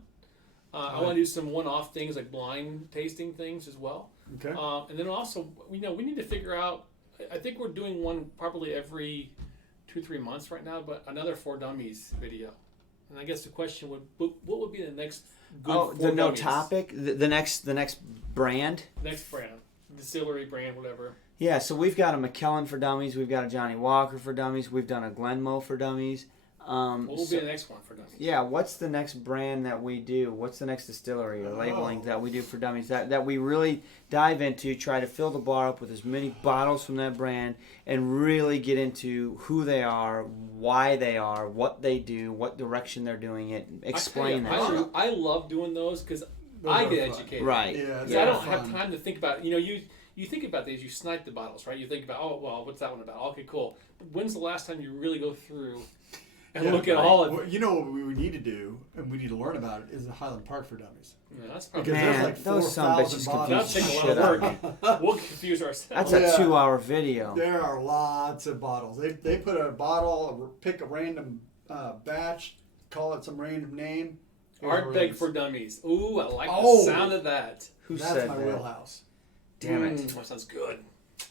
I want to do some one-off things like blind tasting things as well. Okay. And then also, we need to figure out. I think we're doing one probably every 2-3 months right now, but another 4 Dummies video. And I guess the question would, what would be the next good? Oh, 4 the no Dummies? topic, the next brand. Next brand, distillery brand, whatever. Yeah, so we've got a McKellen for dummies, we've got a Johnny Walker for dummies, we've done a Glenmoe for dummies. What will be the next one for Dummies? Yeah, what's the next brand that we do? What's the next distillery or labeling that we do for dummies? That we really dive into, try to fill the bar up with as many bottles from that brand, and really get into who they are, why they are, what they do, what direction they're doing it, explain that. I love doing those because I get educated. Right. Yeah, I don't have time to think about it. You think about these, you snipe the bottles, right? You think about, oh, well, what's that one about? Okay, cool. But when's the last time you really go through and look at all of it? Well, you know what we need to do, and we need to learn about it, is the Highland Park for Dummies. Yeah, that's probably Because there's like those son of 4,000 bitches bottles. That'll confuse take a the lot shit of out of work. me. We'll confuse ourselves. That's Yeah. a 2-hour video. There are lots of bottles. They put a bottle, pick a random batch, call it some random name. Ardbeg for Dummies. Ooh, I like the Oh. sound of that. Who That's said my that? wheelhouse. Damn it. That sounds good.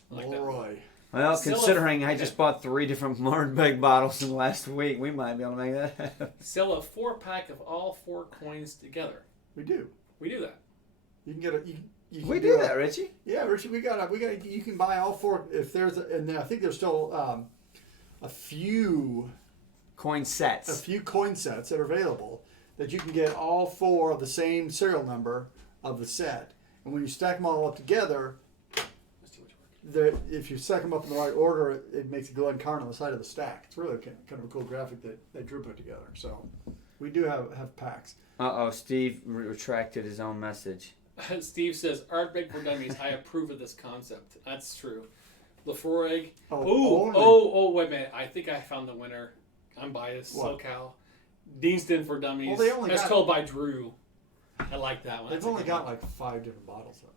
I like that. Leroy. Well, Sell considering I just bought 3 different Ardbeg bottles in the last week, we might be able to make that happen. Sell a 4-pack of all 4 coins together. We do. We do that. You can get a. You can We do that, Richie. Yeah, Richie, we got. You can buy all 4 if there's, and I think there's still a few Coin sets. coin sets that are available that you can get all 4 of the same serial number of the set, and when you stack them all up together, Let's do what you work. if you stack them up in the right order, it makes a Glen Carn on the side of the stack. It's really kind of a cool graphic that Drew put together. So we do have packs. Steve retracted his own message. Steve says, Ardbeg for Dummies. I approve of this concept. That's true. Lafroig. Oh, Wait a minute. I think I found the winner. I'm biased. What? SoCal. Deanston for Dummies. Well, they only As got- told by Drew. I like that one. They've That's a only good got one. like 5 different bottles though.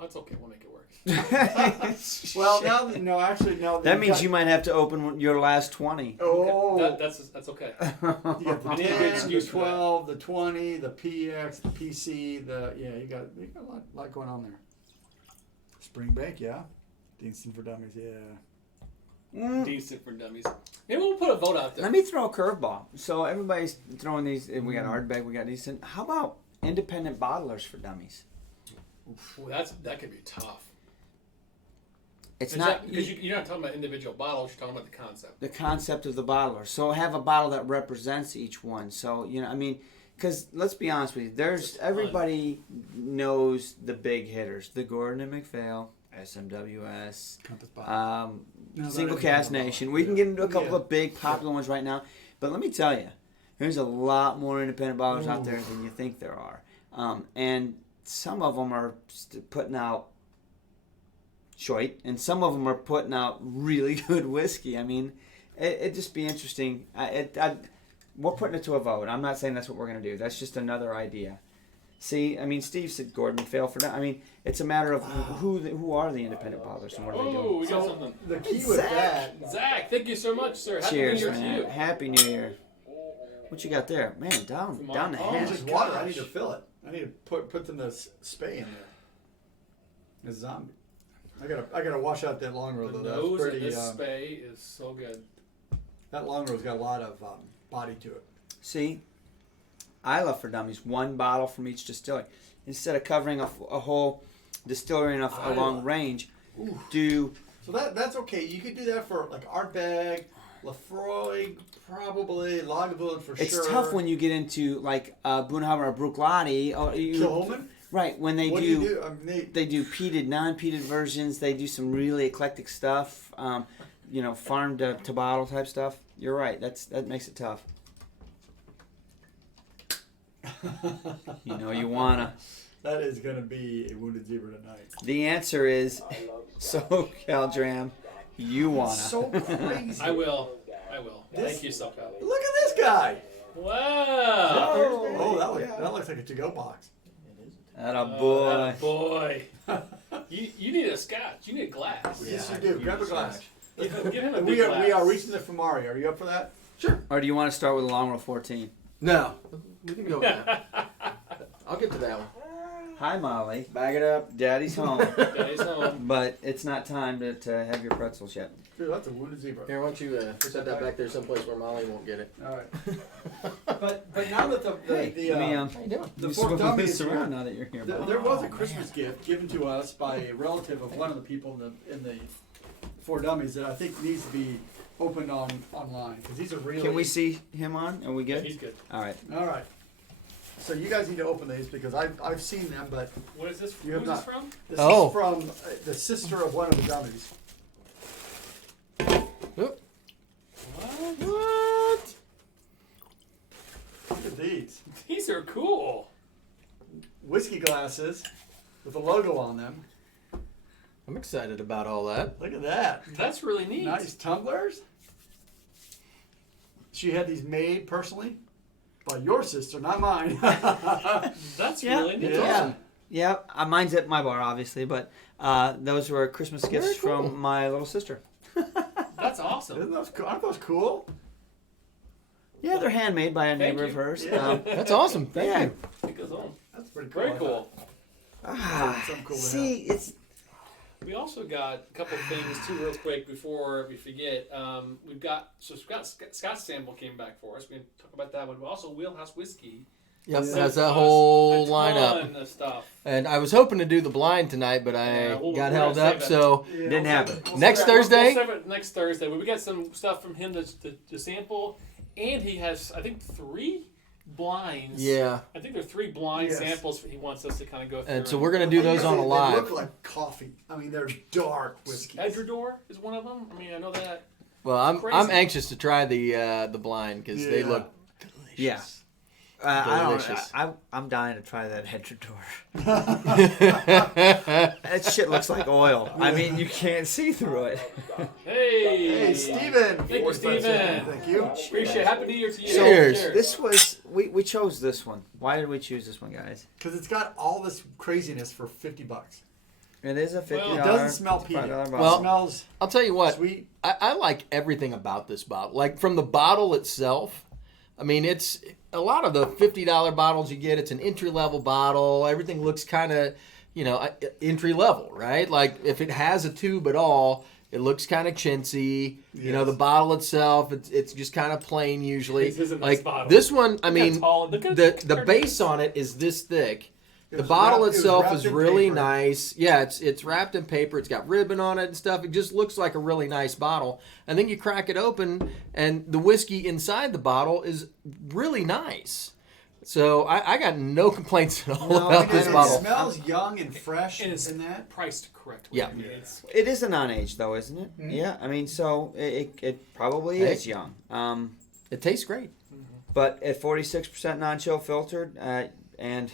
That's okay. We'll make it work. Well, now That means you might have to open your last 20. Oh, That's okay. you got the I need a good 10, the excuse for that. 12, the 20, the PX, the PC, you got a lot going on there. Springbank, yeah. Deanston for Dummies, yeah. Deanston for Dummies. Maybe we'll put a vote out there. Let me throw a curveball. So everybody's throwing these. We got Ardbeg, we got Decent. How about independent bottlers for dummies? Ooh, that could be tough. It's Is not that, because you're not talking about individual bottles. You're talking about the concept. the concept of the bottler. So have a bottle that represents each one. So because let's be honest with you, everybody knows the big hitters: the Gordon and MacPhail, SMWS, Compass bottle. Single Cask Nation. We can get into a couple of big popular ones right now, but let me tell you, there's a lot more independent bottlers out there than you think there are, and some of them are putting out shite, and some of them are putting out really good whiskey. I mean, it'd just be interesting. We're putting it to a vote. I'm not saying that's what we're going to do. That's just another idea. See, I mean, Steve said Gordon MacPhail for that. I mean, it's a matter of who are the independent bottlers and what are they Oh, doing. we got something. The key with that, Zach, thank you so much, sir. Happy Cheers, New Year man. to you. Happy New Year. What you got there? Man, down the oh, hatch. just water. I need to fill it. I need to put some of this spay in there. A zombie. I gotta wash out that long row The though. nose That's of pretty. this spay is so good. That long row's got a lot of body to it. See, I love for dummies. 1 bottle from each distillery. Instead of covering a whole distillery in a long range, do. So that's okay. You could do that for like Ardbeg, Lefroy, probably Lagavulin for It's sure. tough when you get into like Boonhammer or Bruichladdich. Or Kilhoman? Right, when they What do, do you do? I mean, they do peated, non-peated versions. They do some really eclectic stuff. Farm to bottle type stuff. You're right. That makes it tough. You wanna. That is going to be a wounded zebra tonight. The answer is SoCal Dram. You wanna. So crazy. I will. This- Thank you, SoCal. Look at this guy. Wow. Oh, that looks like a to-go box. Atta boy. Boy. You need a scotch. You need a glass. Yes, you do. Grab a glass. Give him a big We glass. are reaching the Famari. Are you up for that? Sure. Or do you want to start with a long roll 14? No. We can go with that. I'll get to that one. Hi, Molly. Bag it up. Daddy's home. Daddy's home. But it's not time to have your pretzels yet. Dude, that's a wounded zebra. Here, why don't you set that back there someplace where Molly won't get it. All right. But now that Let me, How you doing? the you fourth swivel dummy this is here, around now that you're here. Bob. there was a Christmas gift given to us by a relative of one of the people in the four dummies that I think needs to be opened online because these are really. Can we see him on? Are we good? He's good. All right. All right. So you guys need to open these because I've seen them, but What is this? You Who's have this from? this Oh. is from the sister of one of the dummies. Oop. What? Look at these These are cool. whiskey glasses with a logo on them. I'm excited about all that. Look at that. That's really neat. Nice tumblers. She had these made personally by your sister, not mine. That's Yeah. really neat. Yeah. Yeah, mine's at my bar, obviously, but those were Christmas gifts Very cool. from my little sister. That's awesome. Isn't those cool? Aren't those cool? Yeah, they're handmade by a Thank neighbor of you. hers. Yeah. That's awesome. Thank Yeah. you. It goes on. That's pretty cool. Very cool. Something cool to See, it's We also got a couple of things too, real quick before we forget. We've got Scott's sample came back for us. We can talk about that one. But also Wheelhouse Whiskey. Yep, sent that's that us whole a lineup. ton of stuff. And I was hoping to do the blind tonight, but I Yeah, we're got gonna held save up. that. So Yeah, Didn't happen. Next save it- Thursday? We'll save it next Thursday. But we got some stuff from him to sample, and he has I think 3 blinds. yeah, I think there are 3 blind Yes. samples he wants us to kind of go through. and so we're gonna do those on a They live. look like coffee. I mean, they're dark whiskeys. Edredor is one of them. I mean, I know that. Well, I'm Crazy. anxious to try the blind because they Yeah. look delicious. yeah. I Delicious. don't. I'm dying to try that Hedrador. That shit looks like oil. I mean, you can't see through it. Hey, Hey, Steven. Thank you, 45 Steven. seconds. Thank you. Appreciate it. Happy New Year to you. Cheers. This was we chose this one. Why did we choose this one, guys? Because it's got all this craziness for $50. It is a $50. Well, It doesn't smell peaty. $5 It bottle. Well, smells I'll tell you what. sweet. I like everything about this bottle. Like from the bottle itself. I mean, it's a lot of the $50 bottles you get. It's an entry level bottle. Everything looks kind of, entry level, right? Like if it has a tube at all, it looks kind of chintzy. You know, Yes. the bottle itself, it's just kind of plain usually. This is a nice like bottle. this one, I Look how mean, tall- look at the her base name. on it is this thick. It The was bottle wrapped- it was itself wrapped is in really paper. nice. Yeah, it's wrapped in paper. It's got ribbon on it and stuff. It just looks like a really nice bottle. And then you crack it open, and the whiskey inside the bottle is really nice. So I got no complaints at all No, about I this didn't. It bottle. smells young and fresh And it's in that. priced correctly. Yeah. I mean, it's- It is a non-age though, isn't it? Yeah. I mean, so it probably Hey. is young. It tastes great. But at 46% non-chill filtered, and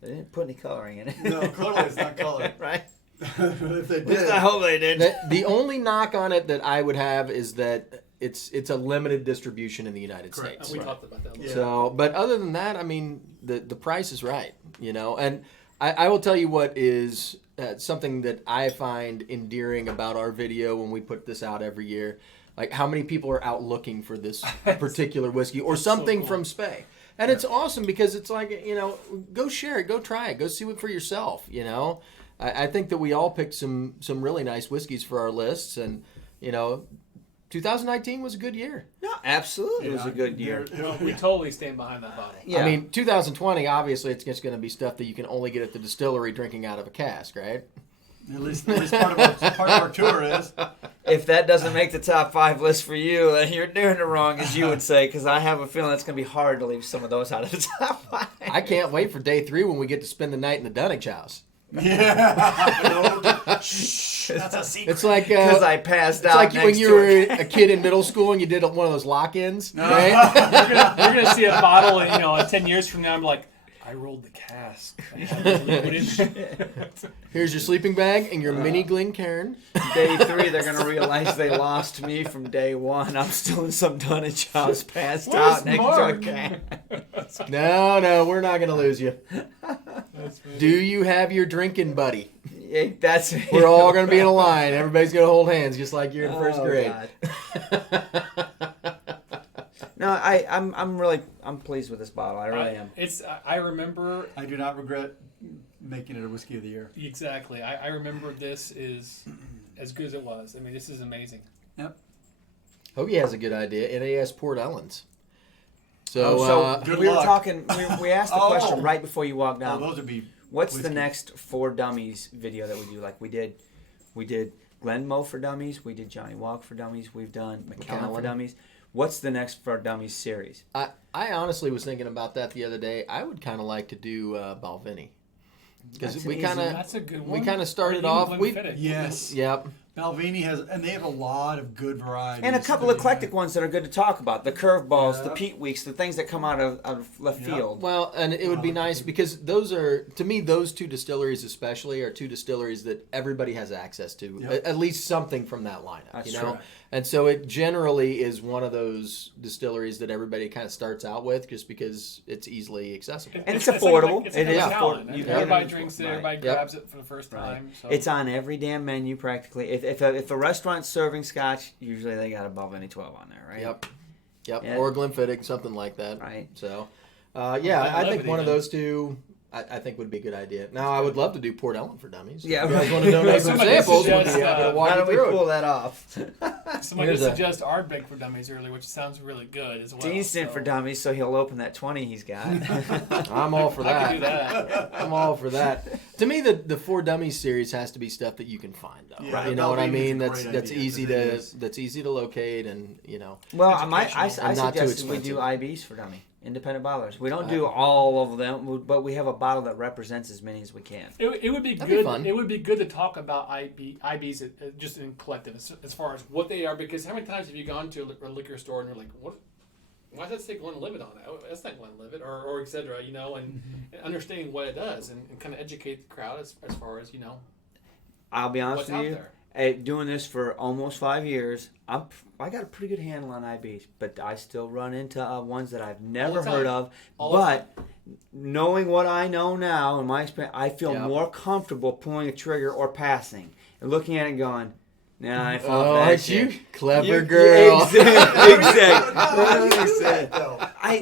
they didn't put any coloring in it. No, clearly it's not colored. Right? If they At least did, I hope they did. The only knock on it that I would have is that it's a limited distribution in the United Correct. States. we talked about that. a little Yeah. So, but other than that, I mean, the price is right, and I will tell you what is something that I find endearing about our video when we put this out every year, like how many people are out looking for this particular whiskey or something cool. from Spey. And it's awesome because it's like, go share it, go try it, go see it for yourself, I think that we all picked some really nice whiskeys for our lists, and, 2019 was a good year. No, absolutely. It was a good year. Well, we totally stand behind that bottle. Yeah. I mean, 2020, obviously, it's just going to be stuff that you can only get at the distillery drinking out of a cask, right? At least part of our tour is. If that doesn't make the top 5 list for you, then you're doing it wrong, as you would say, because I have a feeling it's going to be hard to leave some of those out of the top 5. I can't wait for day 3 when we get to spend the night in the Dunnage house. Yeah. Shh, that's a secret. It's like Because I passed it's out like next when you to were it. a kid in middle school and you did one of those lock-ins, right? You're gonna see a bottle, and 10 years from now, I'm like, I rolled the cask. I had to put it in. Here's your sleeping bag and your mini Glencairn. Day 3, they're going to realize they lost me from day 1. I'm still in some Dunnage house, passed Where's out next Mark? to a can. No, we're not going to lose you. Do you have your drinking buddy? Yeah, that's it. We're all going to be in a line. Everybody's going to hold hands just like you're in first grade. God. No, I'm pleased with this bottle. I really am. I remember I do not regret making it a whiskey of the year. exactly. I remember this is as good as it was. I mean, this is amazing. Yep. Hope he has a good idea. NAS Port Ellens. So, So good we were luck. talking. We asked the Oh. question right before you walked down. Those would be. What's whiskey. the next For Dummies video that we do? Like we did Glenmoe for Dummies. We did Johnny Walk for Dummies. We've done McKellen for McKellen. Dummies. What's the next For Dummies series? I honestly was thinking about that the other day. I would kind of like to do Balvenie. Because That's we an kind easy- of That's a good one. we kind of started Or off. even We Glenfiddich. Yes. Yep. Balvenie has, and they have a lot of good varieties. And a couple eclectic ones that are good to talk about. The curveballs, the Yeah. peat weeks, the things that come out of left Yeah. field. Well, and it would be nice because those are, to me, those 2 distilleries especially are 2 distilleries that everybody has access to. Yep. At least something from that lineup, That's you know? true. And so it generally is one of those distilleries that everybody kind of starts out with just because it's easily accessible. And it's like- affordable. It's It like is Macallan. affordable. You Everybody can get it. drinks it. Right. Everybody Yep. grabs it for the first time. So. It's on every damn menu practically. If a restaurant's serving Scotch, usually they got a Balvenie 12 on there, right? Yep. Yeah. Or Glenfiddich, something like that. Right. So, I I love think it one of even. those 2, I think would be a good idea. Now, I would love to do Port Ellen for Dummies. Yeah. If you guys want to donate some Somebody samples, we'll suggest, be happy to walk How you do we through pull it. that off? Somebody Here's a- suggests Ardbeg for Dummies earlier, which sounds really good as well. Dean's in so. for Dummies, so he'll open that 20 he's got. I'm all for I that. can do that. I'm all for that. To me, the 4 Dummies series has to be stuff that you can find, though. Yeah, You know what I Balvenie's mean? a That's great that's idea, easy 'cause it to is. that's easy to locate, and you know. Well, I Educational. And not too suggested we do expensive. IBs for Dummy, independent bottlers. We don't do all of them, but we have a bottle that represents as many as we can. It would be That'd be good. fun. It would be good to talk about IBs just in collective as far as what they are. Because how many times have you gone to a liquor store and you're like, what? Why does that say Glenlivet on it? Oh, that's not Glenlivet, or et cetera. You know, and understanding what it does and kind of educate the crowd as far as I'll be honest what's with out you. there. Doing this for almost 5 years, I got a pretty good handle on IBs, but I still run into ones that I've never time. heard of. All the But knowing what I know now in my experience, I feel Yeah. more comfortable pulling a trigger or passing and looking at it and going, "Nah, I fall Oh, for that aren't shit." you clever You- girl? Exactly.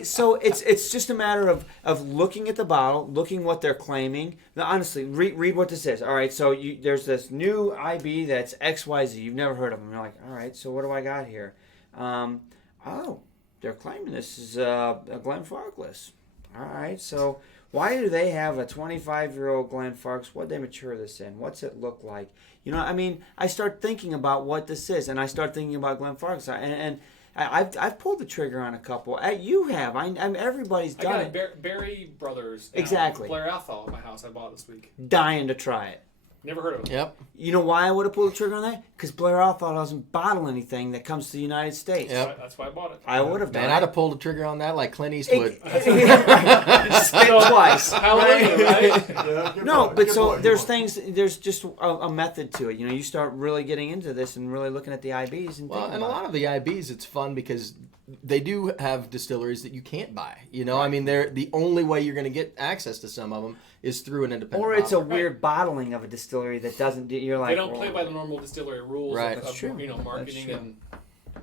So it's just a matter of looking at the bottle, looking what they're claiming. Now, honestly, read what this is. All right, so there's this new IB that's XYZ. You've never heard of them. You're like, all right, so what do I got here? Oh, they're claiming this is a Glenfarclas. All right, so why do they have a 25-year-old Glenfarclas? What'd they mature this in? What's it look like? You know, I mean, I start thinking about what this is, and I start thinking about Glenfarclas, and I've pulled the trigger on a couple. You have. I'm everybody's I done got it. a Berry Brothers. Exactly. Blair Althal at my house. I bought this week. Dying to try it. Never heard of it. Yep. You know why I would have pulled the trigger on that? Because Blair Althal doesn't bottle anything that comes to the United States. Yep. That's why I bought it. I would have done Man, it. I'd have pulled the trigger on that like Clint Eastwood. Spit twice. Hallelujah, right? Yeah, good No, boy, but good so boy, good there's boy. things. There's just a method to it. You know, you start really getting into this and really looking at the IBs and Well, thinking and a about lot it. of the IBs, it's fun because they do have distilleries that you can't buy. You know, I mean, they're the only way you're going to get access to some of them is through an independent. Or it's a bottler. weird bottling of a distillery that doesn't. You're like, They don't play by the normal distillery rules Right. of That's true. marketing true. and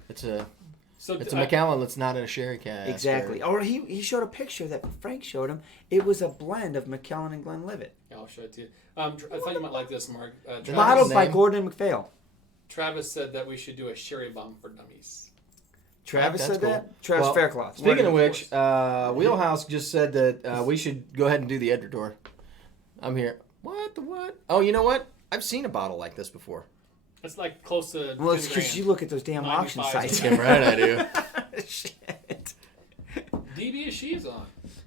It's a so it's a Macallan that's not in a sherry cask. exactly. Or he showed a picture that Frank showed him. It was a blend of Macallan and Glenlivet, Yeah, I'll show it to you. I thought you might like this, Mark. bottled by name? Gordon MacPhail. Travis said that we should do a sherry bomb for dummies. Travis That's said cool. that. Travis Well, Faircloth. Speaking of Right, of which, Wheelhouse just said that we should go ahead and do the editor tour. I'm here. What? Oh, you know what? I've seen a bottle like this before. It's like close to. Well, it's 10 because grand. you look at those damn auction 95 sites. Damn right I do. Shit. DB is she's on.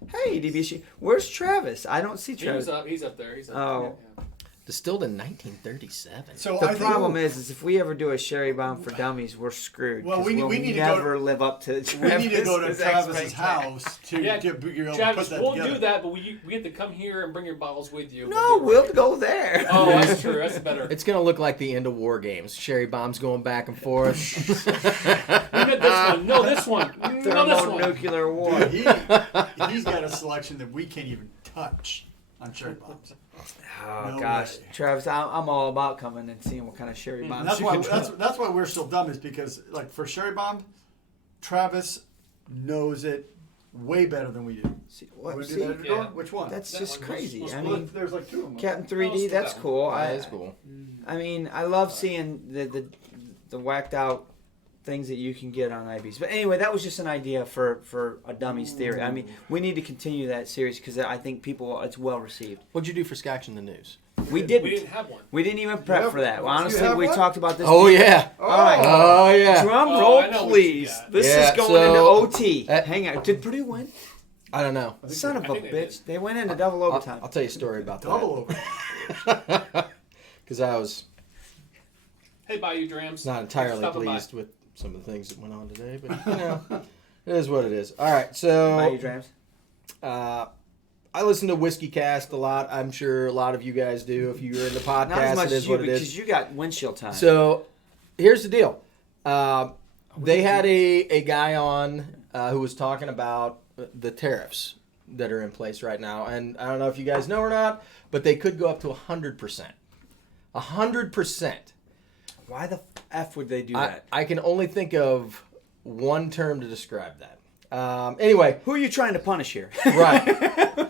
Hey, DBC. Where's Travis? I don't see He's Travis. up. He's up there. He's up Oh. there. Yeah. Distilled in 1937. So The I think problem is if we ever do a sherry bomb for dummies, we're screwed. Well, 'cause we we'll need to go never live up to we need to go to Travis's Travis's expectations. house to Yeah, be able to Travis, put that we'll together. do that, but we have to come here and bring your bottles with you. No, do it we'll right. go there. Oh, that's true. That's better. It's going to look like the end of war games. Sherry bombs going back and forth. We get this one. No, this one. No, this one. Thermonuclear war. He's got a selection that we can't even touch on cherry bombs. Oh No gosh, way. Travis, I'm all about coming and seeing what kind of sherry bombs That's you why can that's why we're still dumb is because like for sherry bomb, Travis knows it way better than we do. See, Wanna what? do See, that, Yeah. Which one? that's That just one. crazy. Let's I split mean, there's like two of them. Captain Let's 3D, do that's that cool. That is cool. I mean, I love seeing the whacked out things that you can get on IBs. But anyway, that was just an idea for a dummies theory. I mean, we need to continue that series because I think it's well received. What'd you do for Scotch in the news? We We didn't. didn't have one. We didn't even prep have- for that. Well, you honestly, have we one? talked about this. Oh, yeah. All right. Oh, yeah. Drum Oh, roll, I know what you please. got. This Yeah, is going so- into OT. Uh, Hang on. Did Purdue win? I don't know. Son of a think they did. bitch. They went into double overtime. I'll tell you a story about Double that. over. Because I was Hey, Bayou Drams. not entirely Stopping by. pleased with some of the things that went on today, but, you know, it is what it is. All right, so Bayou Drams. I listen to Whiskey Cast a lot. I'm sure a lot of you guys do. If you're in the Not as podcast, much it as is you what it because is. you got windshield time. So here's the deal. They had a guy on who was talking about the tariffs that are in place right now. And I don't know if you guys know or not, but they could go up to 100%. 100%. Why the F would they do that? I can only think of one term to describe that. Anyway, Who are you trying to punish here? right.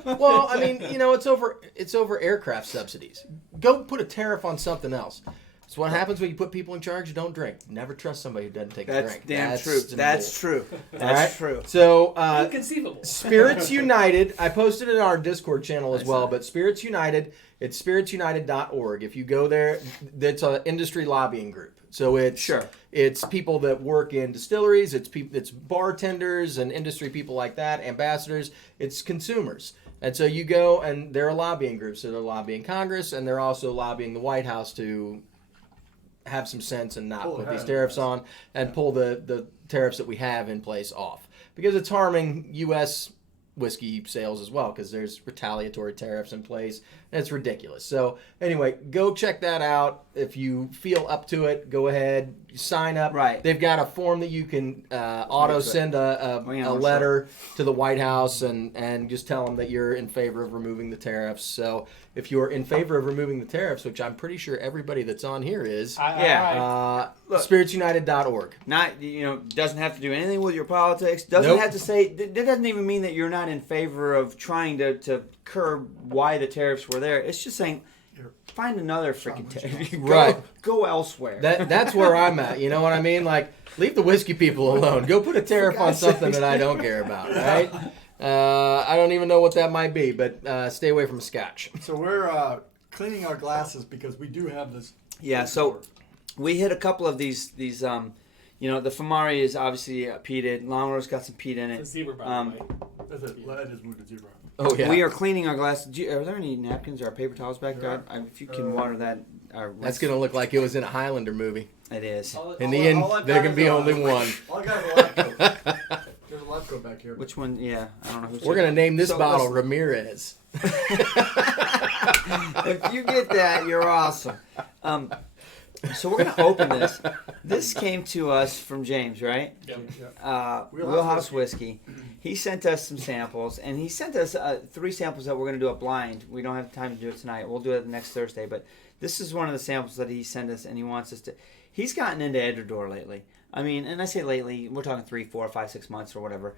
Well, I mean, you know, it's over aircraft subsidies. Go put a tariff on something else. It's what happens when you put people in charge who don't drink. Never trust somebody who doesn't take a That's drink. damn true. simple. That's true. All That's right? true. So, Inconceivable. Spirits United, I posted it on our Discord channel as I well, saw it. but Spirits United, it's spiritsunited.org. If you go there, that's an industry lobbying group. So it's Sure. it's people that work in distilleries, it's bartenders and industry people like that, ambassadors, it's consumers. And so you go and they're a lobbying group. So they're lobbying Congress and they're also lobbying the White House to have some sense and not Pull put ahead. these tariffs on and pull the tariffs that we have in place off. Because it's harming U.S. whiskey sales as well because there's retaliatory tariffs in place and it's ridiculous. So anyway, go check that out. If you feel up to it, go ahead, sign up. Right. They've got a form that you can auto send a yeah, letter to the White House and just tell them that you're in favor of removing the tariffs. So if you're in favor of removing the tariffs, which I'm pretty sure everybody that's on here is, Look. spiritsunited.org. Not doesn't have to do anything with your politics. Doesn't Nope. have to say. That doesn't even mean that you're not in favor of trying to curb why the tariffs were there. It's just saying find another freaking tariff. Right. Go elsewhere. That's where I'm at. You know what I mean? Like, leave the whiskey people alone. Go put a tariff on something that I don't care about, right? I don't even know what that might be, but stay away from Scotch. So we're cleaning our glasses because we do have this. Yeah, so we hit a couple of these the Famari is obviously peated. Lawnmower's got some peat in It's a it. zebra, by Um, the way. That is moved to zero. Oh, yeah. We are cleaning our glasses. Are there any napkins or paper towels back there? If you can water that. That's going to look like it was in a Highlander movie. It is. In the end, there can be only one. All I got is a lab coat. There's a lab coat back here. Which one? Yeah, I don't know who's. We're going to name this So bottle listen. Ramirez. If you get that, you're awesome. So we're gonna open this. This came to us from James, right? Yep. Wheelhouse Whiskey. He sent us some samples, and he sent us 3 samples that we're gonna do a blind. We don't have time to do it tonight. We'll do it next Thursday. But this is one of the samples that he sent us, and he wants us to. He's gotten into Edredor lately. I mean, and I say lately, we're talking 3, 4, 5, 6 months or whatever.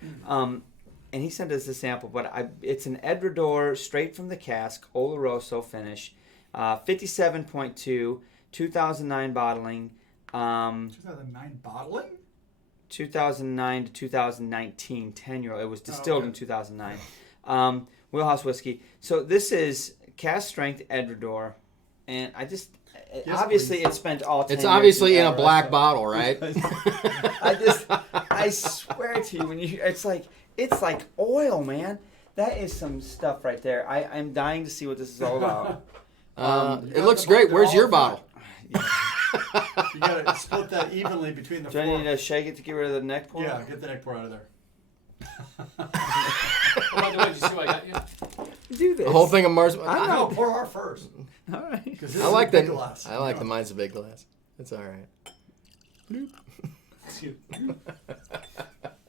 And he sent us a sample, but it's an Edredor straight from the cask, Oloroso finish, 57.2, 2009 bottling, 2009 bottling? 2009 to 2019 10-year-old. It was distilled in 2009. Wheelhouse Whiskey. So this is cask strength Edredor, and Yes, obviously please. it spent all 10 It's years obviously in a that black restaurant. bottle, right? I swear to you, it's like oil, man. That is some stuff right there. I'm dying to see what this is all about. It looks great. Where's your bottle? You gotta split that evenly between the Do I four. need to shake it to get rid of the neck pour? Yeah, get the neck pour out of there. Oh, by the way, did you see what I got you? Do this. The whole thing of Mars. I'm No, not- pour our first. All right. Because this I is like a big the. glass. I like the mine's a big glass. It's all right.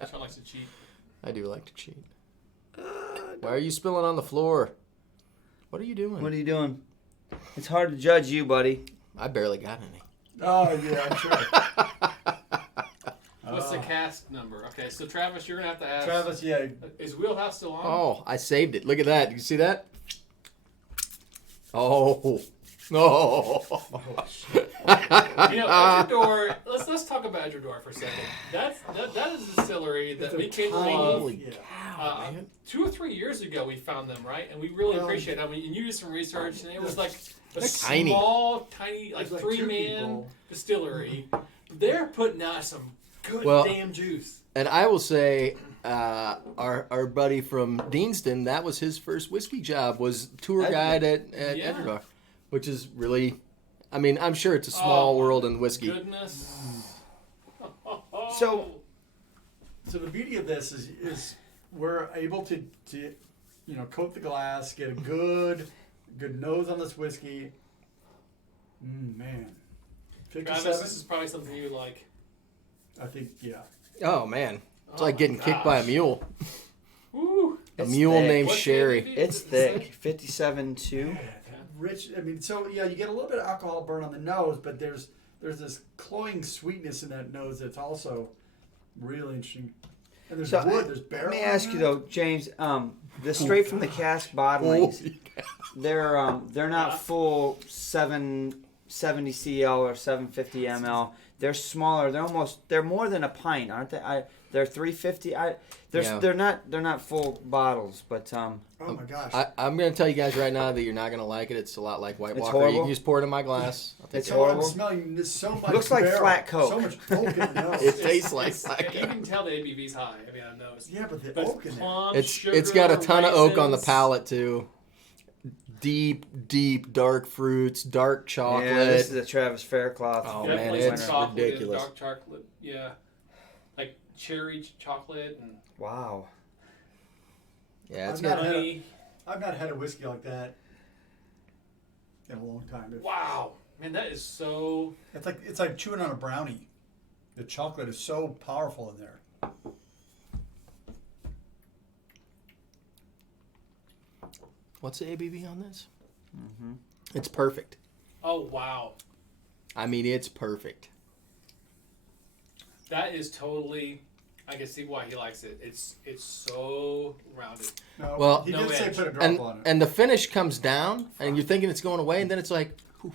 Sean likes to cheat. I do like to cheat. Why are you spilling on the floor? What are you doing? What are you doing? It's hard to judge you, buddy. I barely got any. Oh yeah, I'm sure. What's the cask number? Okay, so Travis, you're gonna have to ask. Travis, yeah. Is Wheelhouse still on? Oh, I saved it. Look at that. You see that? Oh. No. You know, Edredor. Let's talk about Edredor for a second. That is a distillery that we came along. Holy cow, man. 2 or 3 years ago, we found them, right? And we really Well, appreciate it. I mean, and you did some research, and it was like a They're tiny. small, tiny, like There's like 2 3-man people. distillery. They're putting out some good Well, damn juice. And I will say, our buddy from Deanston, that was his first whiskey job, was tour guide at Yeah. Edinburgh, which is really, I mean, I'm sure it's a small world in whiskey. Goodness. So- So the beauty of this is we're able to coat the glass, get a good nose on this whiskey. Man, Travis, 57. this is probably something you like. I think yeah. Oh, man. It's Oh like my getting kicked by a gosh. mule. Woo. A It's mule thick. named What's the Sherry. ABV? It's Does it say? thick. 57.2. Rich. I mean, so yeah, you get a little bit of alcohol burn on the nose, but there's this cloying sweetness in that nose that's also really interesting. And there's So, wood. There's barrel. Let me in ask you there. though, James. The straight from the cask bottlings, they're not full 770 cl or 750 ml. They're smaller. They're more than a pint, aren't they? They're 350. Yeah. They're not full bottles, but Oh my gosh. I'm going to tell you guys right now that you're not going to like it. It's a lot like White It's Walker. You horrible? can just pour it in my glass. I'll take It's it. so horrible. I'm smelling this so much. Looks like barrel, flat Coke. So much oak in the nose. It tastes like It's- black You Coke. can tell the ABV's high. I mean, I know. Yeah, but the But oak in there. plum, It's sugar, got a ton of oak on the raisins. palate too. Deep dark fruits, dark chocolate. yeah, this is a Travis Faircloth. Oh, man, Definitely it's some chocolate and ridiculous. dark chocolate. Yeah, like cherry chocolate and Wow. Yeah, it's I'm not good. had a- honey. I've not had a whiskey like that in a long time. Wow, man, that is so. It's like chewing on a brownie. The chocolate is so powerful in there. What's the ABV on this? Mm-hmm. It's perfect. Oh wow, I mean, it's perfect. that is totally. I can see why he likes it. It's so rounded. No, Well- he No did say edge. put a drop And on it. and the finish comes down, and you're thinking it's going away, and then it's like, poof.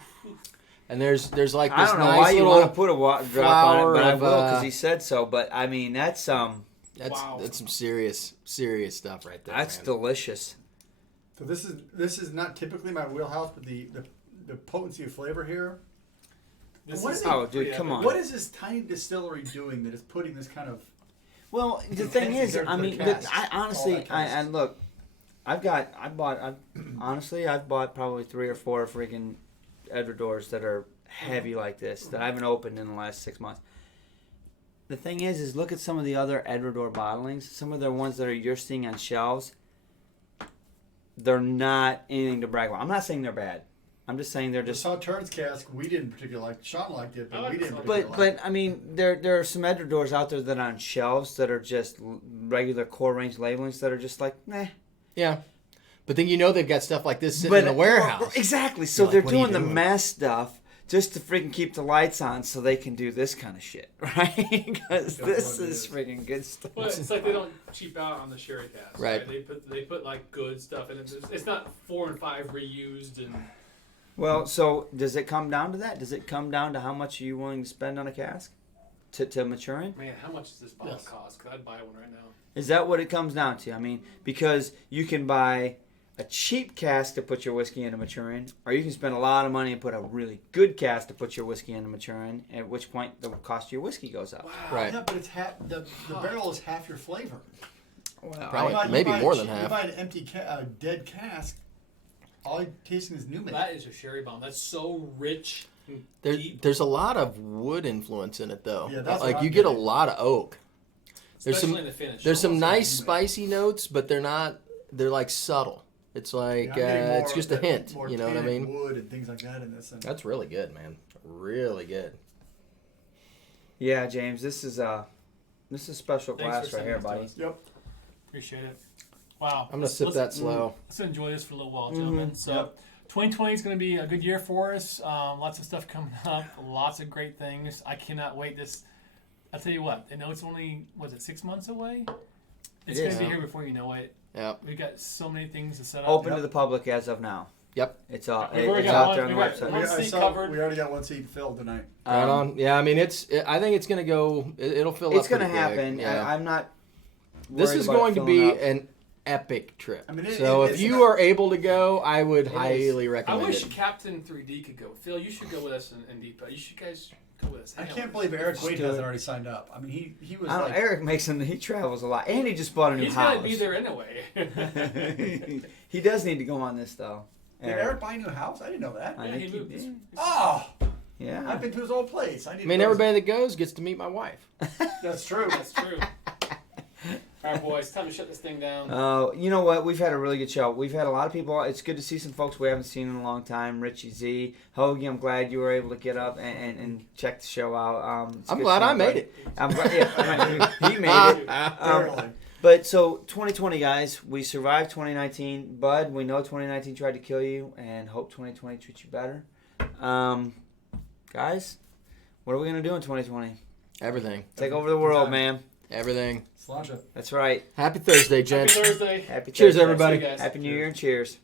And there's like this I don't know nice why you little. want to put a drop on it, flower but I of, will because he said so. But I mean, that's Wow. That's some serious stuff right there. that's man. delicious. So this is not typically my wheelhouse, but the potency of flavor here. This What is is it? Oh, dude, come on. What is this tiny distillery doing that is putting this kind of? Well, the Intense thing is, compared I to mean, the casks. I honestly, All that casks. and look, I've bought probably 3 or 4 freaking Edredors that are heavy like this that I haven't opened in the last 6 months. The thing is look at some of the other Edredor bottlings. Some of the ones that you're seeing on shelves. They're not anything to brag about. I'm not saying they're bad. I'm just saying they're The just. Sauternes cask we didn't particularly like. Sean liked it, I but like we the didn't. Sauternes. particularly like But I mean, there are some Edredors out there that are on shelves that are just regular core range labelings that are just like, nah. Yeah, but then they've got stuff like this sitting But in the warehouse. Exactly. So You're like, they're what are you doing the doing? mass stuff just to freaking keep the lights on so they can do this kind of shit, right? Because That's this what it is is. freaking good stuff. Well, it's like they don't cheap out on the sherry cast. Right. They put like good stuff in it. It's not 4 and 5 reused and. Well, so does it come down to that? Does it come down to how much are you willing to spend on a cask to mature in? Man, how much does this bottle Yes. cost? Because I'd buy one right now. Is that what it comes down to? I mean, because you can buy a cheap cask to put your whiskey into maturing, or you can spend a lot of money and put a really good cask to put your whiskey into maturing, at which point the cost of your whiskey goes up. Wow. Right. Yeah, but it's the barrel is half your flavor. Well, Probably. Maybe more than You half. buy an empty dead cask, all you're tasting is new make. That is a sherry bomb. That's so rich and deep. There's a lot of wood influence in it, though. Yeah, that's like what you I'm get a getting. lot of oak. There's Especially some in the finish. There's some Almost like nice new make. spicy notes, but they're not. They're like subtle. It's like Yeah, I'm getting more it's just a of the- hint. more You know what I tannic mean? Wood and things like that in this. And That's really good, man. Really good. yeah, James, this is a special Thanks glass for right here, sending buddy. this Yep. Appreciate it. Wow. I'm gonna sip that Mm. slow. Let's enjoy this for a little while, gentlemen. So, Yep. 2020 is going to be a good year for us. Lots of stuff coming up. Lots of great things. I cannot wait. I'll tell you what. I know it's only 6 months away. It's It going is. to be here before you know it. Yeah. We got so many things to set up. Open to the public as of now. Yep. It's all We've already it's got out one- there on the we got website. one seat covered. We already got one seat filled tonight. Right on. Yeah. I mean, I think it's gonna go. It'll fill up. It's going to pretty quick. happen. Yeah. I'm not. This worried is about it going to filling be up. an epic trip. I mean, so if you are able to go, I would highly I recommend wish it. Captain 3D could go. Phil, you should go with us in Depot. You should guys go with us. I Hang on. can't believe Eric Wade do hasn't it. already signed up. I mean, he was I don't like, know, Eric makes him. He travels a lot, and he just bought a new He's house. going to be there anyway. He does need to go on this though. did Eric buy a new house? I didn't know that. I Yeah, think he he moved. did. Oh, Yeah. I've been to his old place. I mean, everybody that goes gets to meet my wife. That's true. That's true. All right, boys, time to shut this thing down. You know what? We've had a really good show. We've had a lot of people. It's good to see some folks we haven't seen in a long time. Richie Z, Hoagie. I'm glad you were able to get up and check the show out. It's I'm good glad seeing I made everybody. it. I'm glad. Yeah, he made it. Apparently. But so 2020, guys, we survived 2019. Bud, we know 2019 tried to kill you, and hope 2020 treats you better. Guys, what are we gonna do in 2020? Everything. Take over the world, man. Everything. Sláinte. That's right. Happy Thursday, Happy gents. Thursday. Happy Cheers, Thursday. everybody. See you guys. Happy New Year and cheers.